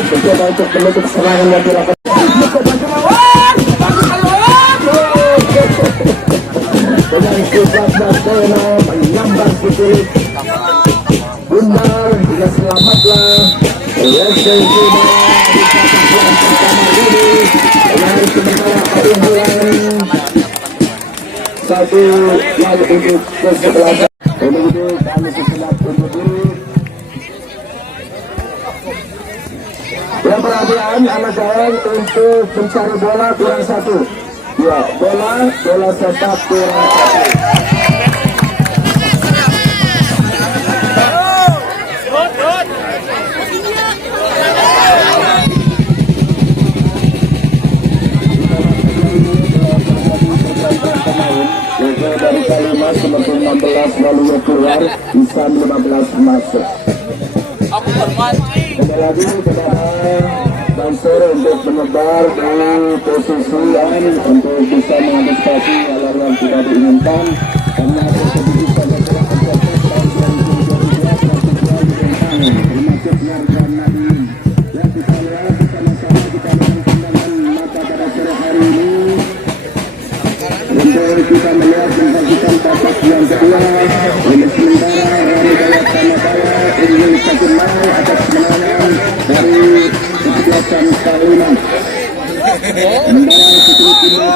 mencoba untuk menutup serangan yang dilakukan dengan sifat Barcelona menyambar Sikulit Bundar hingga selamatlah Leslie sudah dikatakan pertama ini dengan sementara keunggulan 1 yang untuk kesebelasan begitu kami sesudah berdiri. Yang perhatian anak kawan untuk mencari bola kurang 1. Ya, bola sepak kurang 1. Dari Kalimas seperti 16 lalu keluar, bisa 15 masuk. Kembali lagi kepada Dancer untuk menebar di posisi yang untuk bisa mengantisipasi hal yang tidak diinginkan karena ada keputusan Sakin Mai atas kemenangan dari kesebelasan Kalimantan. Sementara Putri Timur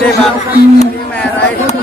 Gede Pak. Merah ini.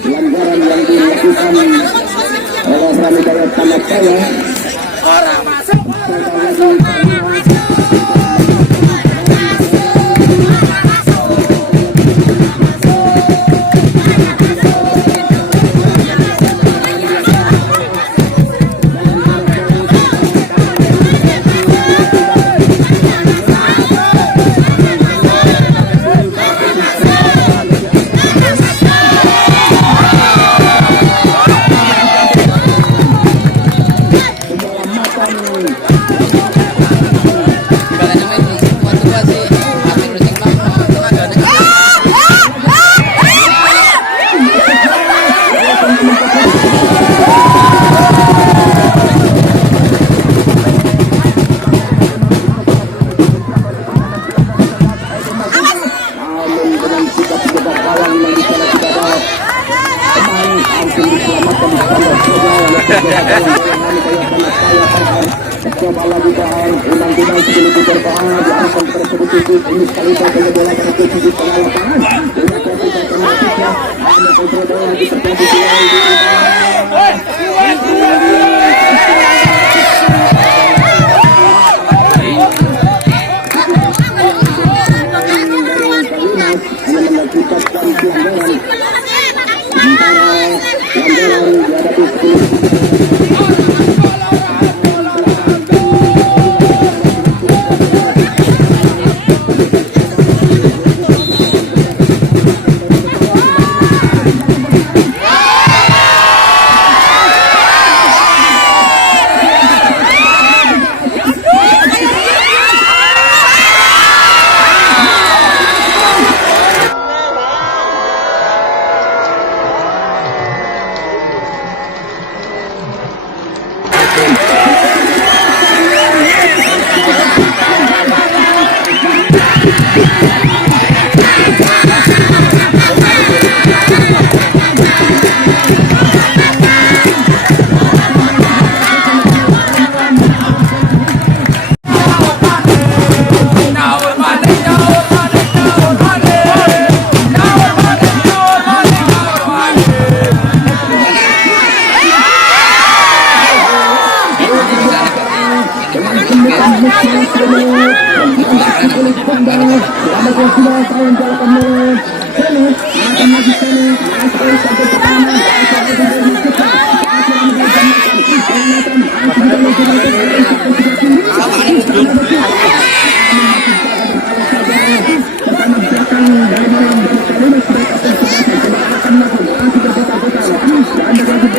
Pelanggaran yang dilakukan oleh Pramugara Tamat Jaya. Coba lagi dan undang-undang sebelum diterpaan diarahkan tersebut ini sekali lagi bola pada posisi tengah lapangan.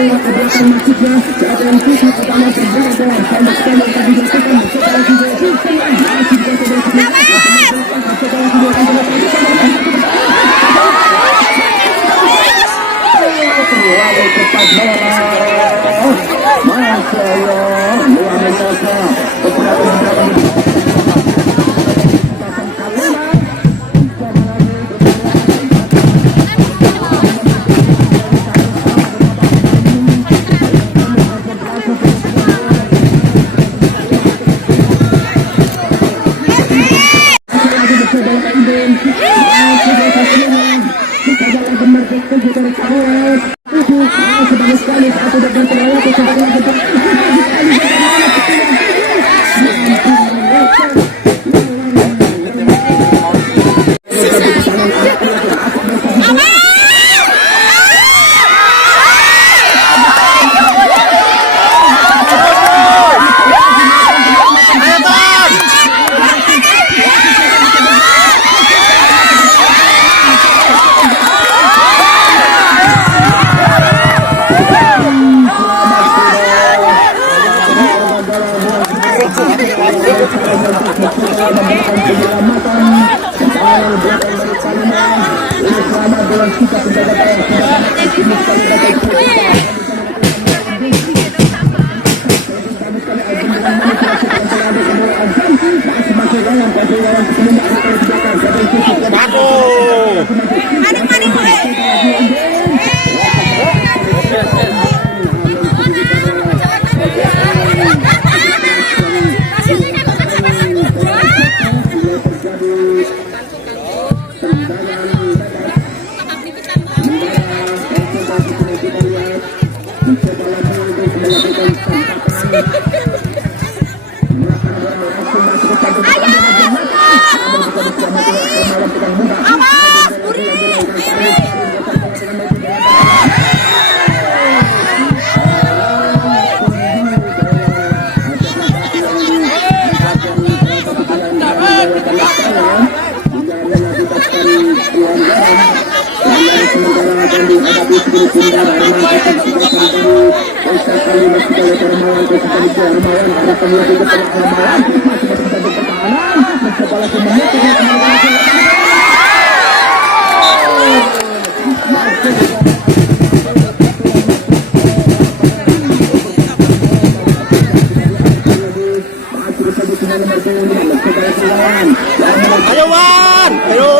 bola ke belakang masuknya. Siapa yang sisi pertama terbuka dalam tembak-tembak tadi dilakukan. Coba lagi dia. Masih dikontol. Terlalu cepat bola. Masya Allah, luar biasa. Ayo Wan, ayo.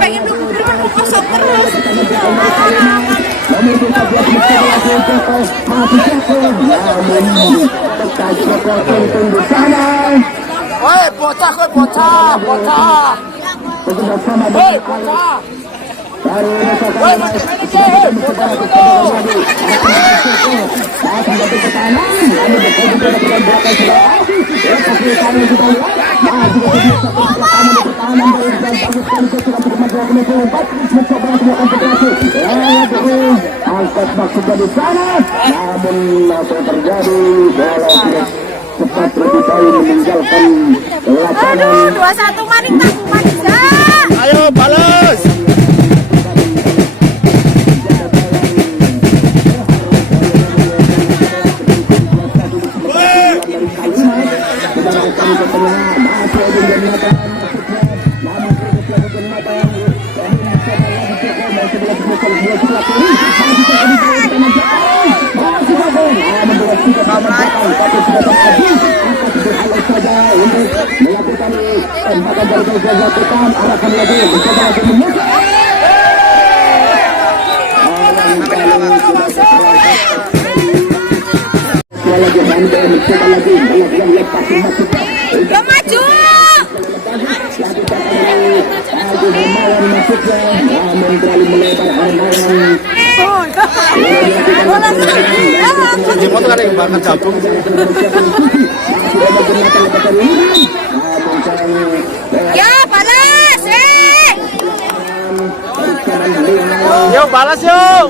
Pengen dulu kosong terus. Woi, bocah, woi bocah, bocah. Woi, bocah. Woi, masih ini sih, bocah itu. Angkat maksudnya di sana, namun langsung terjadi bola tidak cepat lebih baik meninggalkan lapangan. Aduh, 2-1 maning tak bisa. Ayo balas. Gak maju. Jemput kan yang bakar jagung. Ya, balas. Yo balas yuk.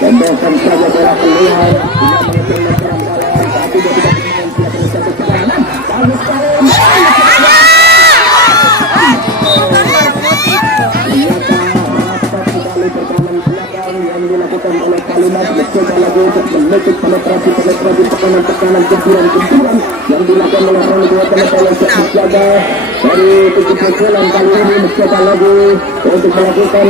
Tembakan saja bola keluar. Yang dilakukan oleh Kalimat mencoba lagi untuk menutup penetrasi tekanan yang dilakukan oleh orang dua teman untuk menjaga dari tujuh pukulan kali ini mencoba lagi untuk melakukan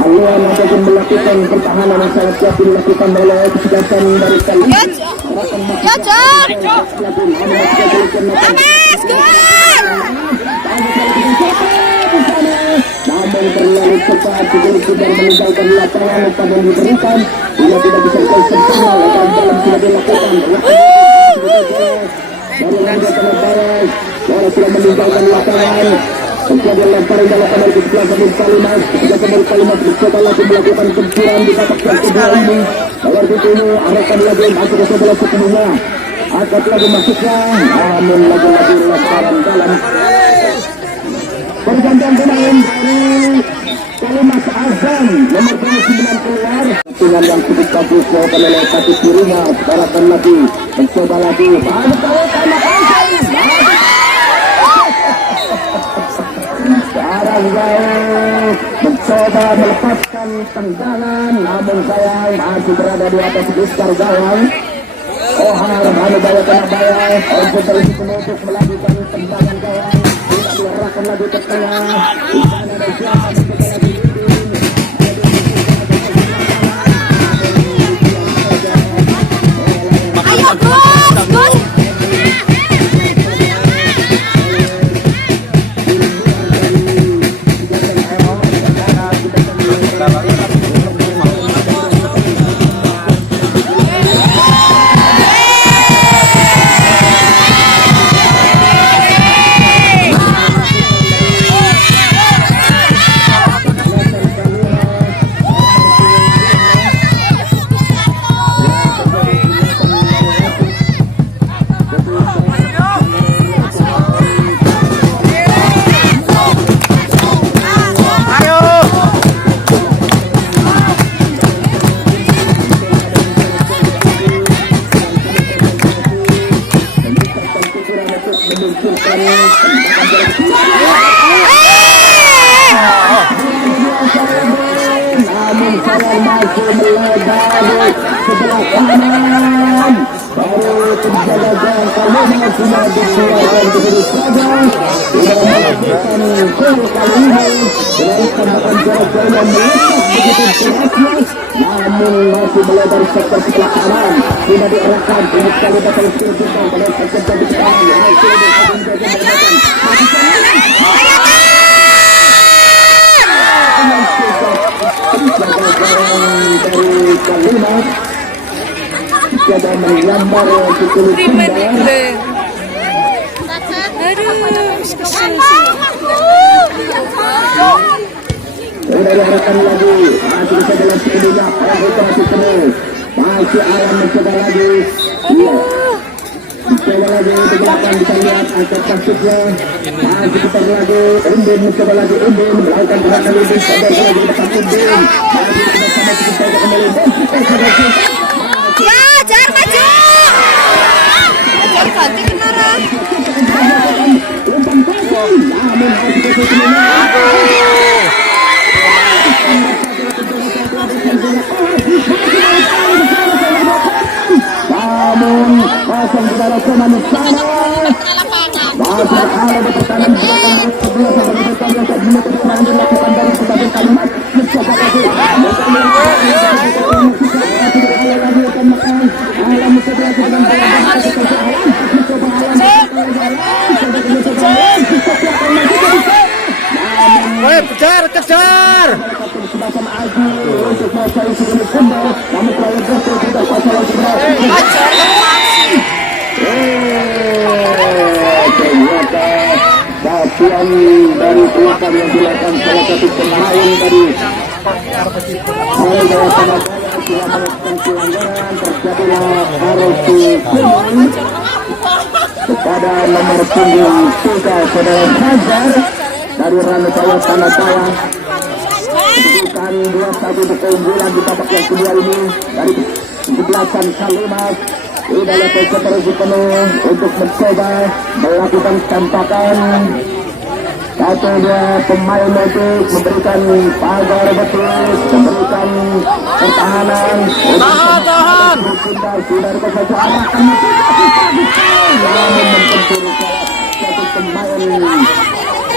haluan ataupun melakukan pertahanan yang sangat siap dilakukan oleh kecerdasan dari Kalimat. Ya, Cok. Panas, gol. Namun terlalu cepat sudah meninggalkan lapangan pada diberikan dia tidak bisa konsentrasi dalam sudah dilakukan dari langkah penebaran bola sudah meninggalkan lapangan sudah dilemparin dalam penalti sebelah kembali Kalimat sudah kembali Kalimat mencoba lagi melakukan benturan di babak yang kedua ini dalam ini arahkan lagi masuk ke sebelah sepenuhnya angkat lagi masuknya namun lagi-lagi lemparan dalam pergantian pemain dari Kalimat Azam nomor 29 keluar dengan yang cukup bagus melakukan oleh kaki kirinya balapan lagi mencoba lagi sekarang jauh mencoba melepaskan tendangan namun sayang masih berada di atas besar gawang Ohar Hanubaya kena bayar untuk terus menutup melakukan tendangan gawang diarahkan lagi ke tengah di sana ada siapa Ayo, Gus, Gus. memungkinkan namun sayang masih melebar sebelah kanan. Baru penjaga gawang Kalima sudah dikeluarkan begitu saja. Tidak melakukan gol kali ini dengan tembakan jarak jauh yang melepas begitu derasnya. Namun masih melebar sektor sebelah kanan. Tidak diarahkan untuk kali datang terbuka oleh pekerja di kanan. Dari Kalima coba menyambar ke kulit Sunda. Sudah diarahkan lagi, masih bisa dalam sekelilingnya, masih penuh, masih alam mencoba lagi. Mencoba lagi di belakang bisa lihat angkat kasusnya, masih putar lagi. Undin mencoba lagi, Undin melakukan gerakan Undin saja lagi di depan Undin. Masih bersama kita kembali. Ya, jar maju. Jar ganti kenara. Namun pasang saudara Koman sana masa ada pertahanan belakang sebelah sampai depan yang tak menutup serangan dilakukan dari sebagai kalimat mencoba lagi kejar, kejar. untuk masa isi ini kembali namun terlalu berhasil tidak pasal lagi ternyata bagian dari pelukan yang dilakukan salah satu pemain dari Jawa Tengah telah melakukan pelanggaran. Terjadilah Haruki kepada nomor punggung 3 saudara Fajar dari Ranupaya Tanah Jaya. Kedudukan 2-1 untuk keunggulan di babak yang kedua ini dari kesebelasan Kalimat. Sudah level seterusnya penuh untuk mencoba melakukan tampakan. Satu dua pemain itu memberikan pagar betul, memberikan pertahanan. Tahan. Sudah satu arahkan namun mententur satu pemain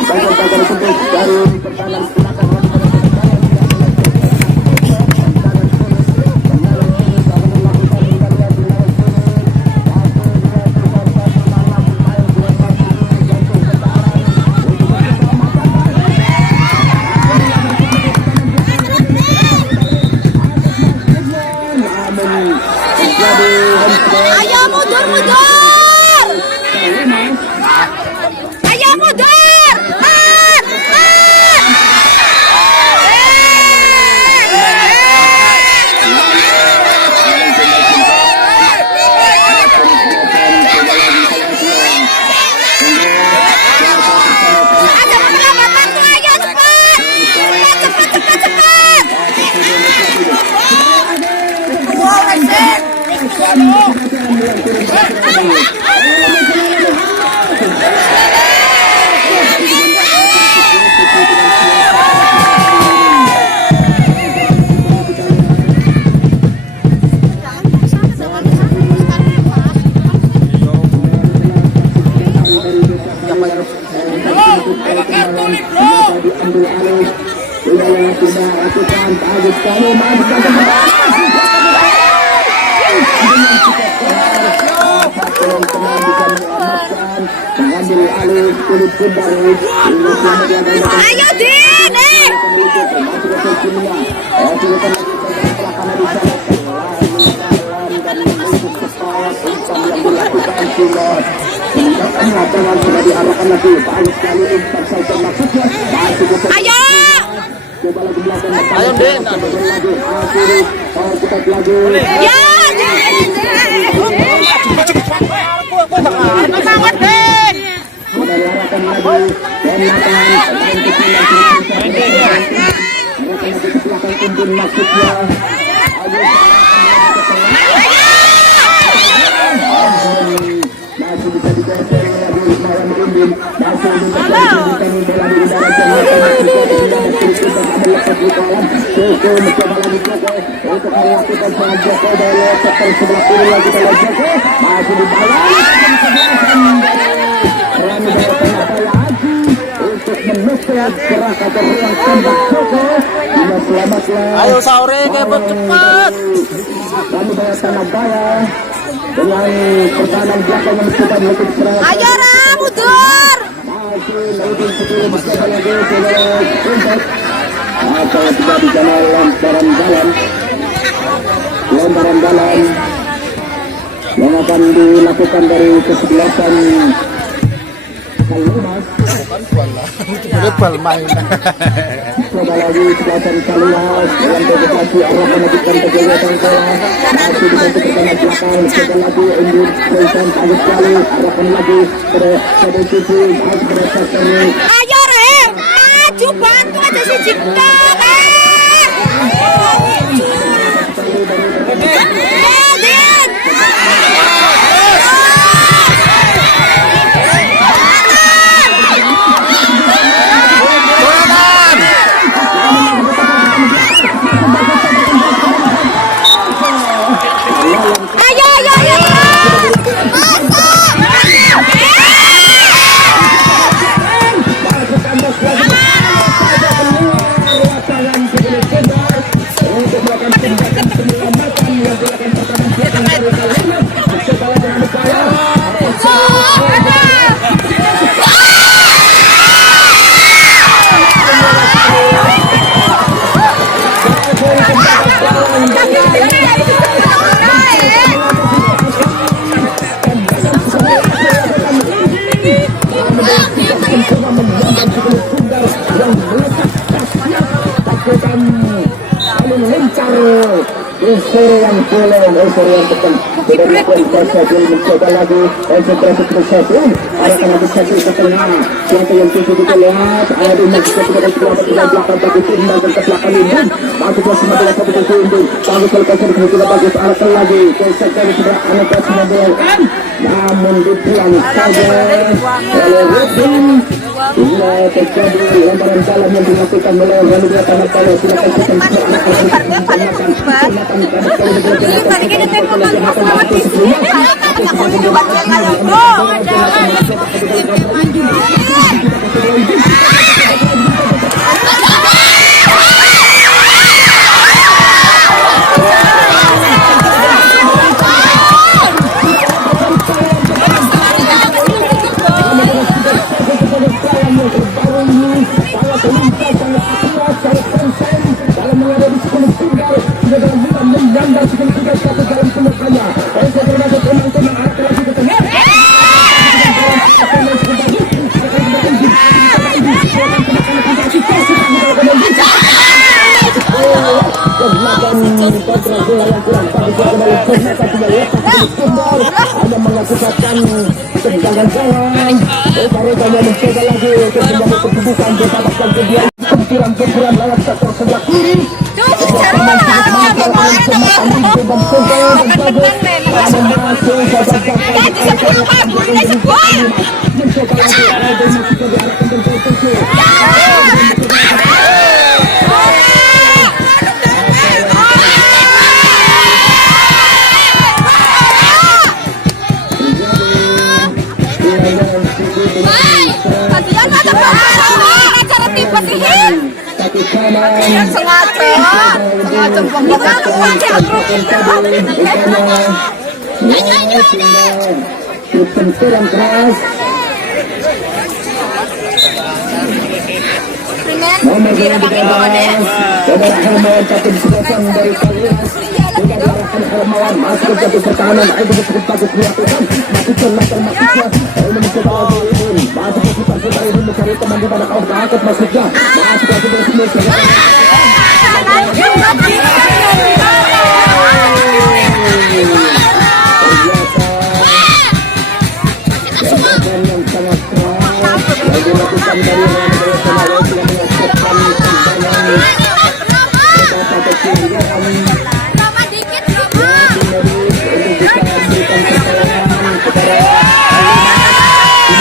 pagar betul dari pertahanan belakang. Ayo mundur, mundur. Ayo mundur. Man, man. Ada perlambatan tuh, ayo cepat. Cepat, cepat, cepat, cepat. Wow, Resek. Ayo Din, ayo. Ayo Din. Ya, Din. Semangat Din. Ayo sore kebet cepat. Kami dari Tanabaya dengan pertahanan belakang yang mencoba melakukan serangan. Ayo Ra, mundur. Masih melakukan 10 mencoba lagi oleh Untet. Atau tidak dikenal lemparan dalam yang akan dilakukan dari kesebelasan Kalimas. Bal main. Coba lagi kesebelasan Kalimas dengan dedikasi arah melanjutkan kegiatan bola. Masih dibantu pertahanan belakang. Coba lagi Indir Sultan Agus Kali arahkan lagi pada sisi masih berdasarkan ini. Ayo Re, maju bantu aja si Cipta. Yang boleh, yang tekan. Sudah dilakukan Syafiq mencoba lagi konsentrasi ke Syafiq. Arahkan lagi Syafiq ke tengah. Siapa yang tuju kita lihat. Ada di masjid kepada selamat di belakang bagi Firman dan ke belakang ini. Masuklah semua dalam satu tuju ini. Bagus lepas dari kita bagus. Arahkan lagi. Konsentrasi sudah anak semua bola. Namun dibuang saja oleh Rudin. Bila terjadi lemparan dalam yang dilakukan oleh Waludia Tanabaya. Silakan kita hanya mengakibatkan ketegangan jalan. Mereka mencoba lagi untuk menjadi kedudukan mendapatkan kemudian benturan lewat sektor sebelah kiri. Benturan keras. Nomor 12 Saudara Hermawan tapi disebutkan dari Kalias. Sudah diarahkan Hermawan masuk ke jatuh pertahanan. Itu cukup bagus dilakukan. Masukkan masuknya. Ini mencoba lagi ini. Masuk ke sekitar saudara ini mencari teman di mana kau berangkat masuknya. Masuk ke sekitar sini. Yang sangat keras yang dilakukan dari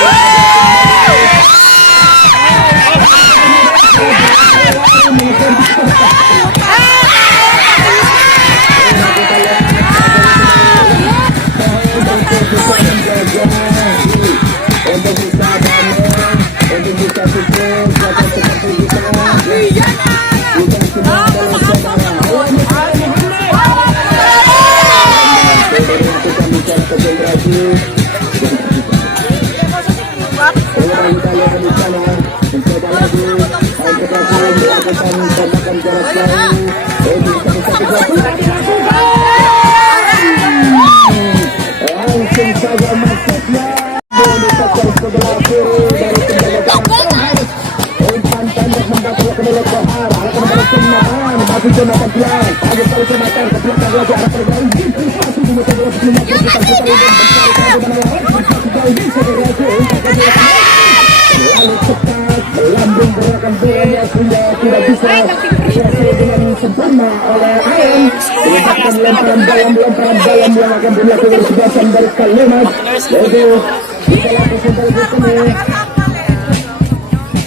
Orang melakukan tembakan jarak jauh. Langsung saja masuknya bola sektor sebelah kiri dari penjaga umpan pendek membawa ke milik Kohar. Akan berkenalan masih Jonathan Piang. Ada kali Jonathan ke belakang lagi arah terbaik. Masih di muka bola sebelum masuk kita lalu cepat melambung gerakan bolanya sehingga tidak bisa berhasil dengan sempurna oleh Ayan. Menyebabkan lemparan dalam yang akan dilakukan sebasan dari Kalimat. Yaitu kita lakukan dari sini.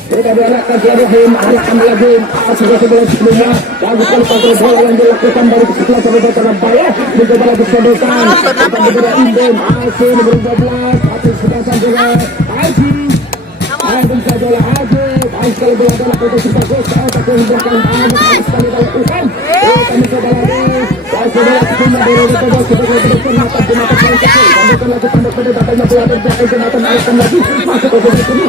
Kita diarahkan lagi sudah sebelumnya bagus sekali kontrol bola yang dilakukan dari sebelah Surabaya. Mencoba lagi sedotan akan diberi Inden Asin nomor 12 atau sebasan juga Haji. Langsung saja lah Haji. Baik sekali bola untuk sebagus saat aku hidupkan bagus sekali dilakukan. Kami coba lagi dan sudah sejumlah bola dicoba sebagai berikut mata di mata paling kecil. Tambahkan lagi tanda pada datanya bola dan belakang Jonathan alihkan lagi masuk ke bola ini.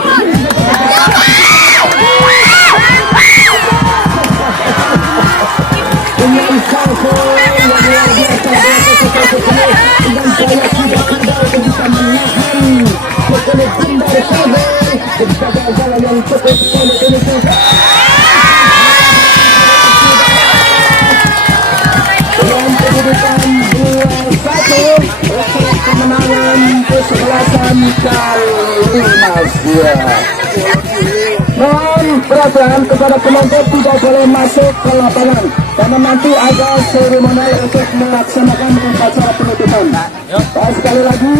Dengan salvo yang luar biasa dan saya tidak ada untuk bisa menahan sekelip dari salvo kepada jalan yang cukup sulit ini dengan kedudukan 2-1 untuk kemenangan kesebelasan Kalimas. Mohon perhatian kepada penonton tidak boleh masuk ke lapangan karena nanti ada seremonial untuk melaksanakan upacara penutupan. Dan sekali lagi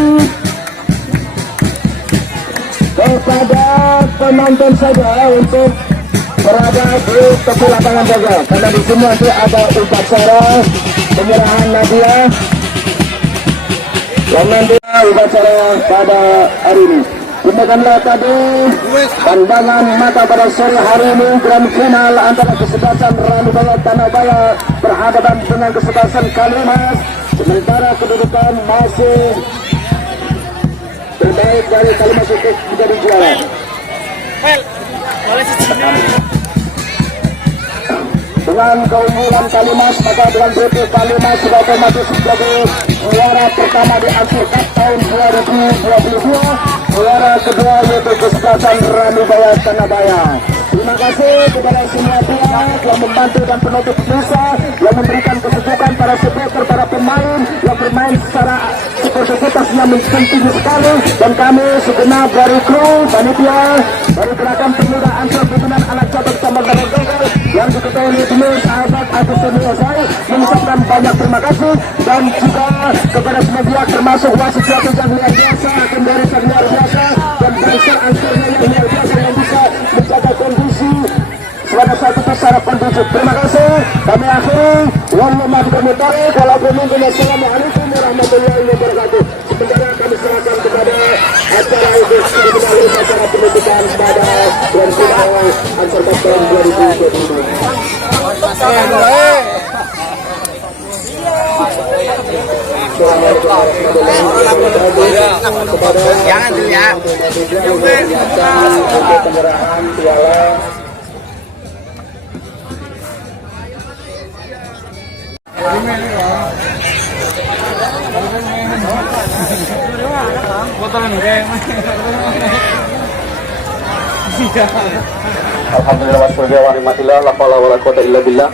kepada penonton saja untuk berada di tepi lapangan saja karena di sini nanti ada upacara penyerahan hadiah yang nanti upacara pada hari ini. Demikianlah tadi pandangan mata pada sore hari ini grand final antara kesebelasan Ranubaya Tanahbaya berhadapan dengan kesebelasan Kalimas. Sementara kedudukan masih terbaik dari Kalimas untuk menjadi juara. Dengan keunggulan Kalimas, maka dengan berarti Kalimas sudah otomatis sebagai juara pertama di Ansur Cup tahun 2022. Juara kedua yaitu kesebelasan Ranubaya Tanahbaya. Terima kasih kepada semua pihak yang membantu dan penutup desa yang memberikan kesejukan para supporter, para pemain yang bermain secara sportivitasnya tinggi sekali, dan kami segenap dari kru panitia dari gerakan pemuda Ansur pimpinan anak cabang Sambal yang diketahui dulu sahabat Agus Semiosai mengucapkan banyak terima kasih, dan juga kepada semua pihak termasuk wasit yang luar biasa, kendari yang luar biasa, dan bangsa Ansurnya yang luar biasa yang bisa menjaga kondisi pada saat itu secara kondusif. Terima kasih. Kami akhiri. Wassalamualaikum warahmatullahi wabarakatuh. Sementara kami serahkan kepada acara itu sebagai acara penutupan pada grand final Ansur Cup tahun 2022. Jangan dulu ya. Untuk penyerahan piala Alhamdulillah wassalatu wa ni'matillah la haula wala quwwata illa billah.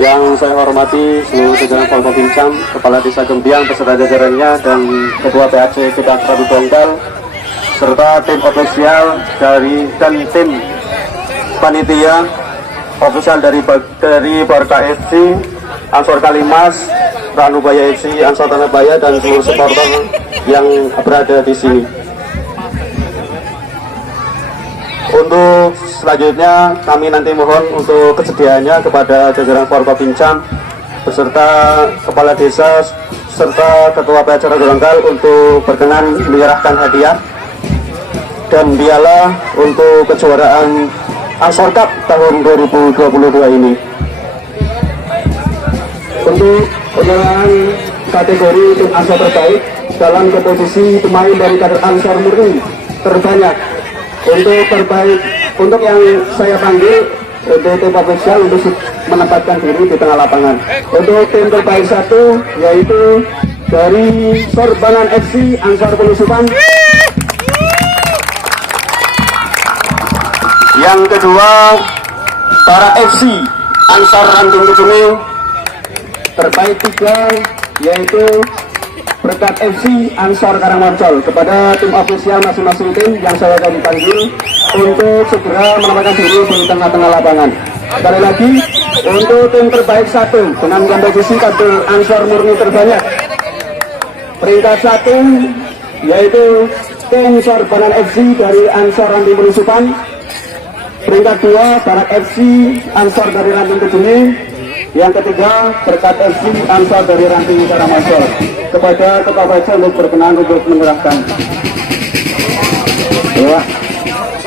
Yang saya hormati seluruh jajaran Forkopimcam, Kepala Desa Gembiang beserta jajarannya, dan Ketua PAC Bidang Radu Donggal, serta tim ofisial dari dan tim panitia ofisial dari Barca FC, Ansor Kalimas, Ranubaya FC, Ansor Tanahbaya, dan seluruh supporter yang berada di sini. Untuk selanjutnya kami nanti mohon untuk kesediaannya kepada jajaran Forkopimcam beserta kepala desa serta ketua PAC Donggal untuk berkenan menyerahkan hadiah dan piala untuk kejuaraan Ansor Cup tahun 2022 ini. Untuk penyerahan kategori tim Ansor terbaik dalam komposisi pemain dari kader Ansor murni terbanyak. Untuk terbaik, untuk yang saya panggil untuk tim official untuk menempatkan diri di tengah lapangan. Untuk tim terbaik satu yaitu dari Sorbanan FC Ansor Penusukan. Yang kedua para FC Ansor Ranting Kecumi. Terbaik tiga yaitu Berkat FC Ansor Karangmoncol. Kepada tim ofisial masing-masing tim yang saya akan dipanggil untuk segera menempatkan diri di tengah-tengah lapangan. Sekali lagi untuk tim terbaik satu dengan komposisi kader Ansor murni terbanyak. Peringkat satu yaitu tim Sorbanan FC dari Ansor Ranting Penusukan. Peringkat dua Barat FC Ansor dari Ranting Kecumi. Yang ketiga Berkat FC Ansor dari Ranting Karangmoncol. Kepada Ketua Baca untuk berkenan untuk menyerahkan. Ya,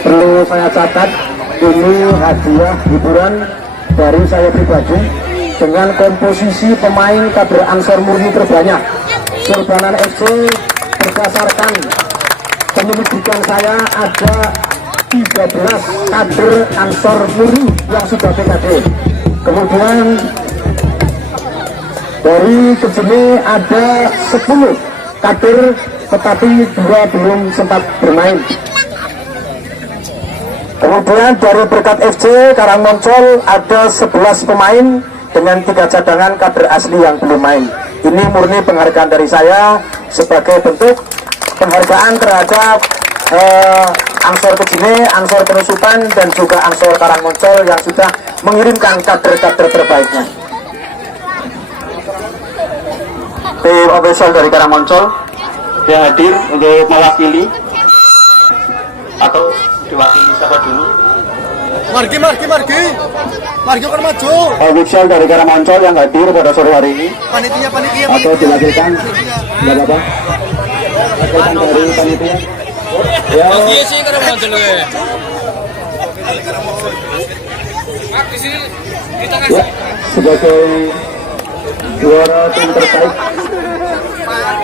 perlu saya catat ini hadiah hiburan dari saya pribadi dengan komposisi pemain kader Ansor murni terbanyak. Sorbanan FC berdasarkan penyelidikan saya ada 13 kader Ansor murni yang sudah PKD. Kemudian dari Kecumi ada 10 kader tetapi 2 belum sempat bermain. Kemudian dari Berkat FC Karangmoncol ada 11 pemain dengan 3 cadangan kader asli yang belum main. Ini murni penghargaan dari saya sebagai bentuk penghargaan terhadap Ansor Kecumi, Ansor Penusukan dan juga Ansor Karangmoncol yang sudah mengirimkan kader-kader terbaiknya. Tim official dari Karangmoncol dia hadir untuk mewakili atau diwakili siapa dulu? Margi kan maju. Official dari Karangmoncol yang hadir pada sore hari ini Panitia. atau diwakilkan, tidak apa-apa. Wakilkan dari panitia. Ya, ya, sebagai juara tim terbaik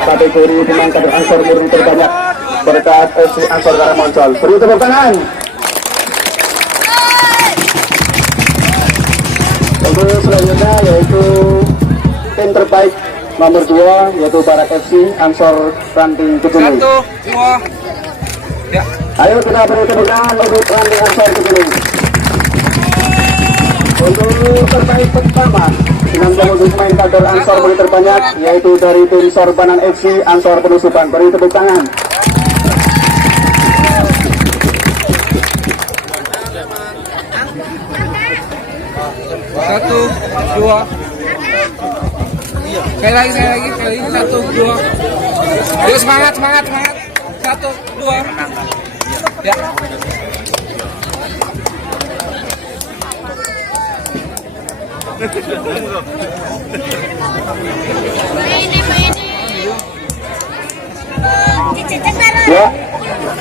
kategori pemain kader Ansor murni terbanyak Berkat FC Ansor Karangmoncol. Beri tepuk tangan. Untuk selanjutnya yaitu tim terbaik nomor 2 yaitu Barak FC Ansor Ranting Kecumi. 1, 2, ya. Ayo kita beri tepuk tangan untuk Ranting Ansor Kecumi. Untuk terbaik pertama dengan komposisi pemain kader Ansor murni terbanyak yaitu dari tim Sorbanan FC Ansor Penusukan. Beri tepuk tangan. Satu, dua. Sekali lagi. 1, 2. Ayo semangat. 1, 2. Ya. Ya,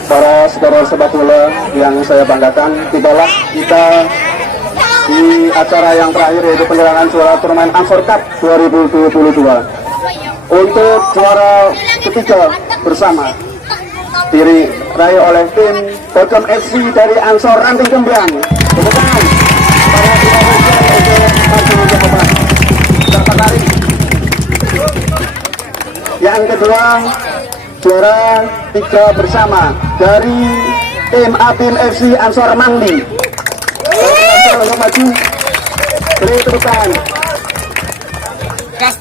para saudara sepak bola yang saya banggakan, tibalah kita di acara yang terakhir yaitu penyerahan juara turnamen Ansor Cup 2022. Untuk juara ketiga bersama diraih oleh tim Bogem FC dari Ansor Ranting Kembiang. Tepuk tangan pada tim official untuk maju ke depan. Berapa kali? Yang kedua juara 3 bersama dari tim Abim FC Ansor Mangli. Untuk maju, beri tepuk tangan. Tas.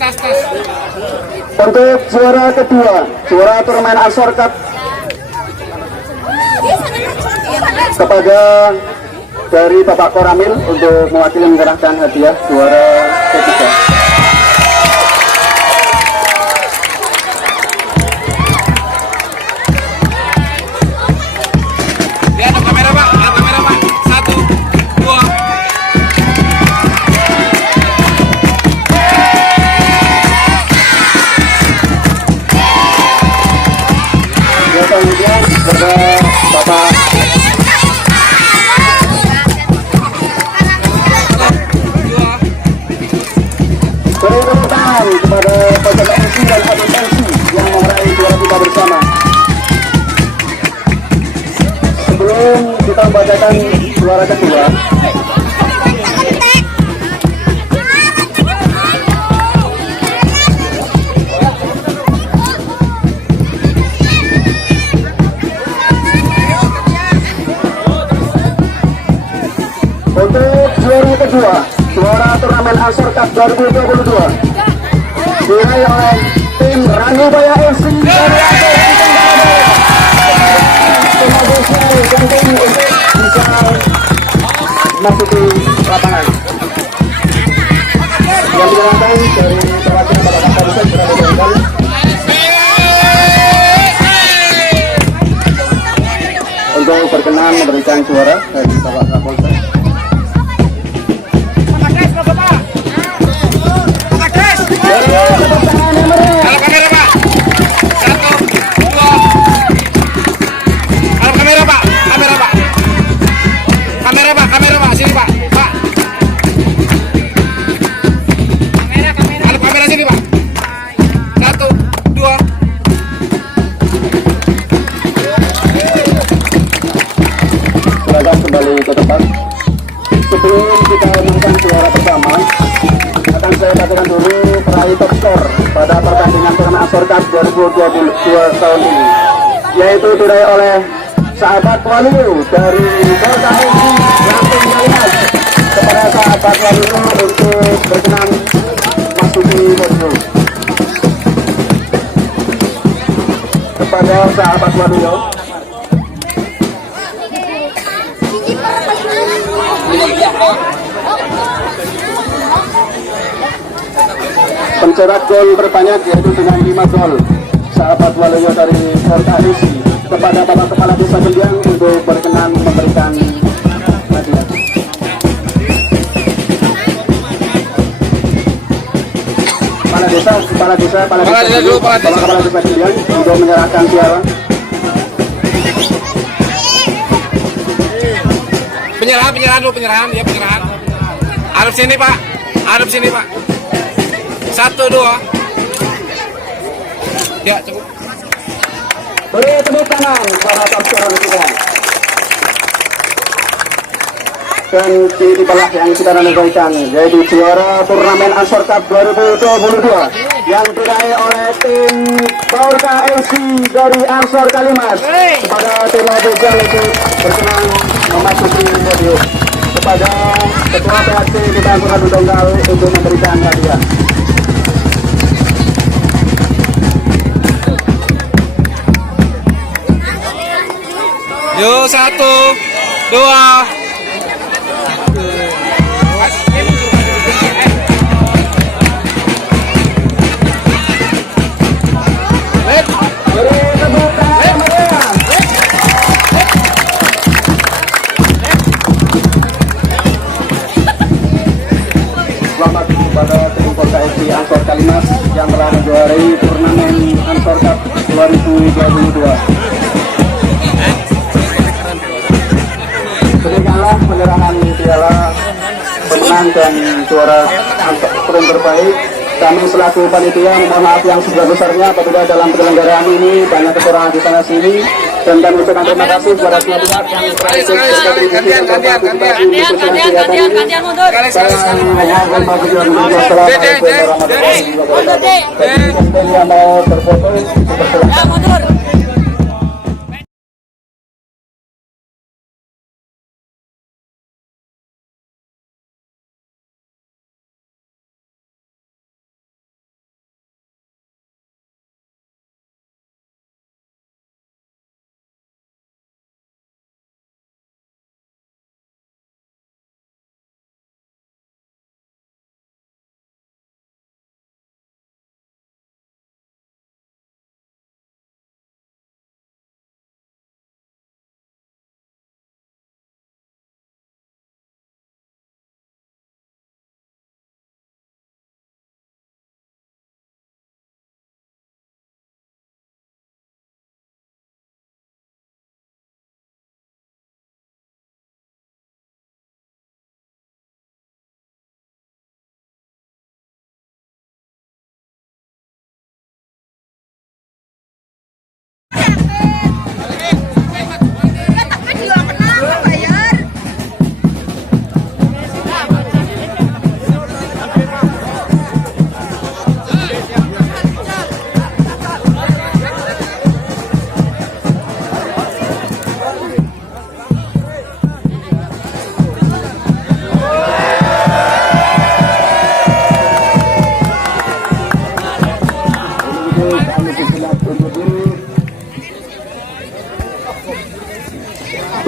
Untuk juara kedua, juara turnamen Ansor Cup kepada dari Bapak Koramil untuk mewakili menyerahkan hadiah juara ketiga. Lihat kamera Pak. 1, 2. Ya, kemudian kepada Bapak beri tepuk tangan kepada Pojok MC dan Abim MC yang meraih juara kita bersama. Sebelum kita membacakan juara kedua, juara turnamen Ansor Cup 2022 diraih oleh tim Ranubaya FC dari Aceh. Semoga bisa masuk di lapangan. Yang dilakukan dari perwakilan pada kakak bisa berada untuk berkenan memberikan suara dari Bapak Kapolsek. Silakan kembali ke tempat. Sebelum kita umumkan juara bersama, akan saya katakan dulu peraih top skor pada pertandingan turnamen Ansor Cup 2022 tahun ini, yaitu diraih oleh sahabat Waluyo dari Kota FC Lampung Kalimas. Kepada sahabat Waluyo untuk berkenan masuki podium. Kepada sahabat Waluyo. Pencetak gol terbanyak yaitu dengan 5 gol sahabat Waluyo dari Kota FC. Kepada Bapak Kepala Desa Gembiang untuk berkenan memberikan hadiah. Kepala desa Gembiang untuk menyerahkan piala. Penyerahan ya, penyerahan. Arif sini Pak, Satu, dua. Ya, cukup. Beri tepuk tangan para top-scorer kita. Dan inilah yang kita nantikan, yaitu juara turnamen Ansor Cup 2022 yang diraih oleh tim Borka FC dari Ansor Kalimas. Kepada tim Abizal itu berkenan memasuki podium. Kepada Ketua PHC kita angkutan Tunggal untuk memberikan hadiah. Yuk, 1, 2. Selamat kepada tim Borka FC Ansor Kalimas yang telah menjuarai turnamen Ansor Cup 2022. Berikanlah penyerahan piala pemenang dan juara turun terbaik. Kami selaku panitia mohon maaf yang sebesar-besarnya apabila dalam penyelenggaraan ini banyak kekurangan di sana sini, dan kami ucapkan terima kasih kepada semua pihak yang telah ikut berkontribusi untuk partisipasi di kegiatan ini. Saya mohon maaf Assalamualaikum warahmatullahi wabarakatuh. Bagi yang mau berfoto, bersilakan.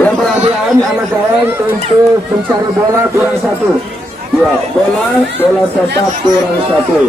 Ya perhatian anak kawan untuk mencari bola kurang satu. Ya bola sepak kurang satu.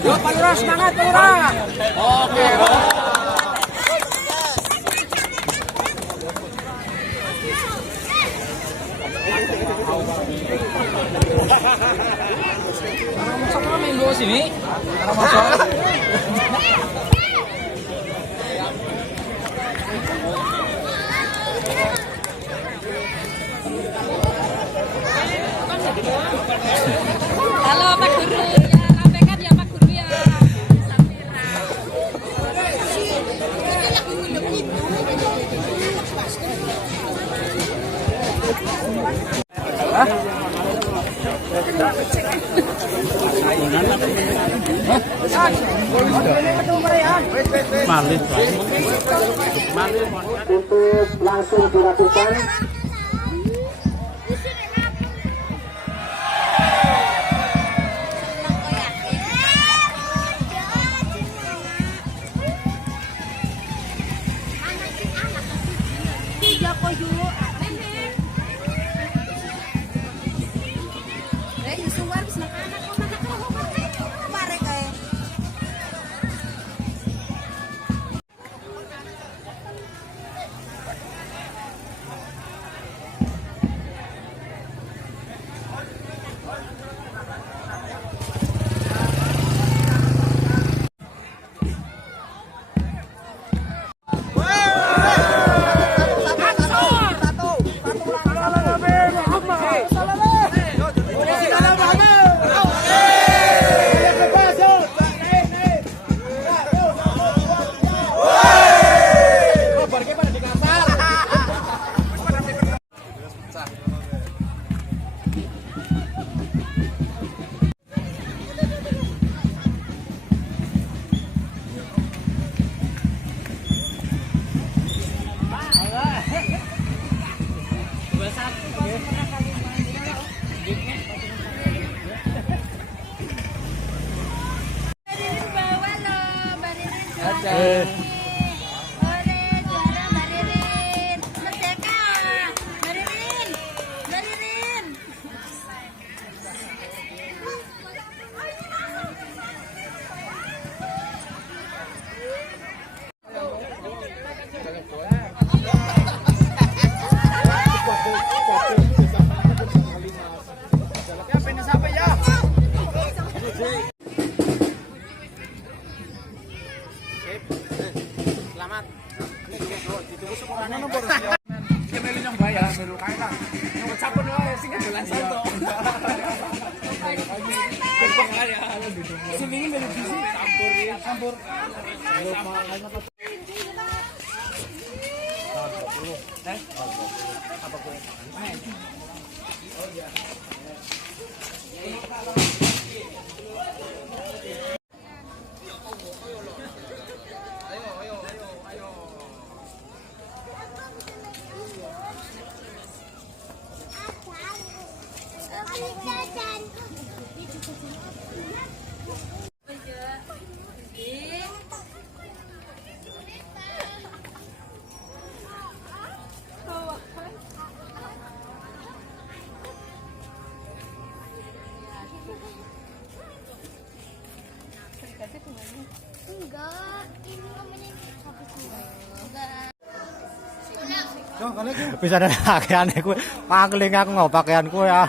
Yo, Palura, semangat, Palura. Oke. Sama main dua sini. Halo Pak Guru, ya sampaikan ya Pak Guru ya. Untuk langsung dilakukan. Enggak, ini namanya kopi susu. Enggak. Yo, kan iki. Bisa ada pakaian aku. Pangling aku ngau pakaianku ya.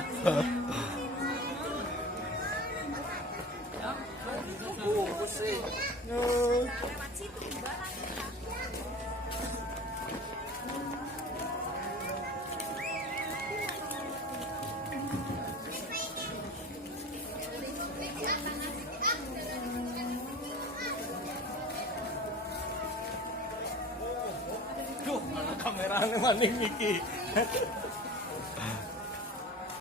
Duh, mana kameranya maning iki.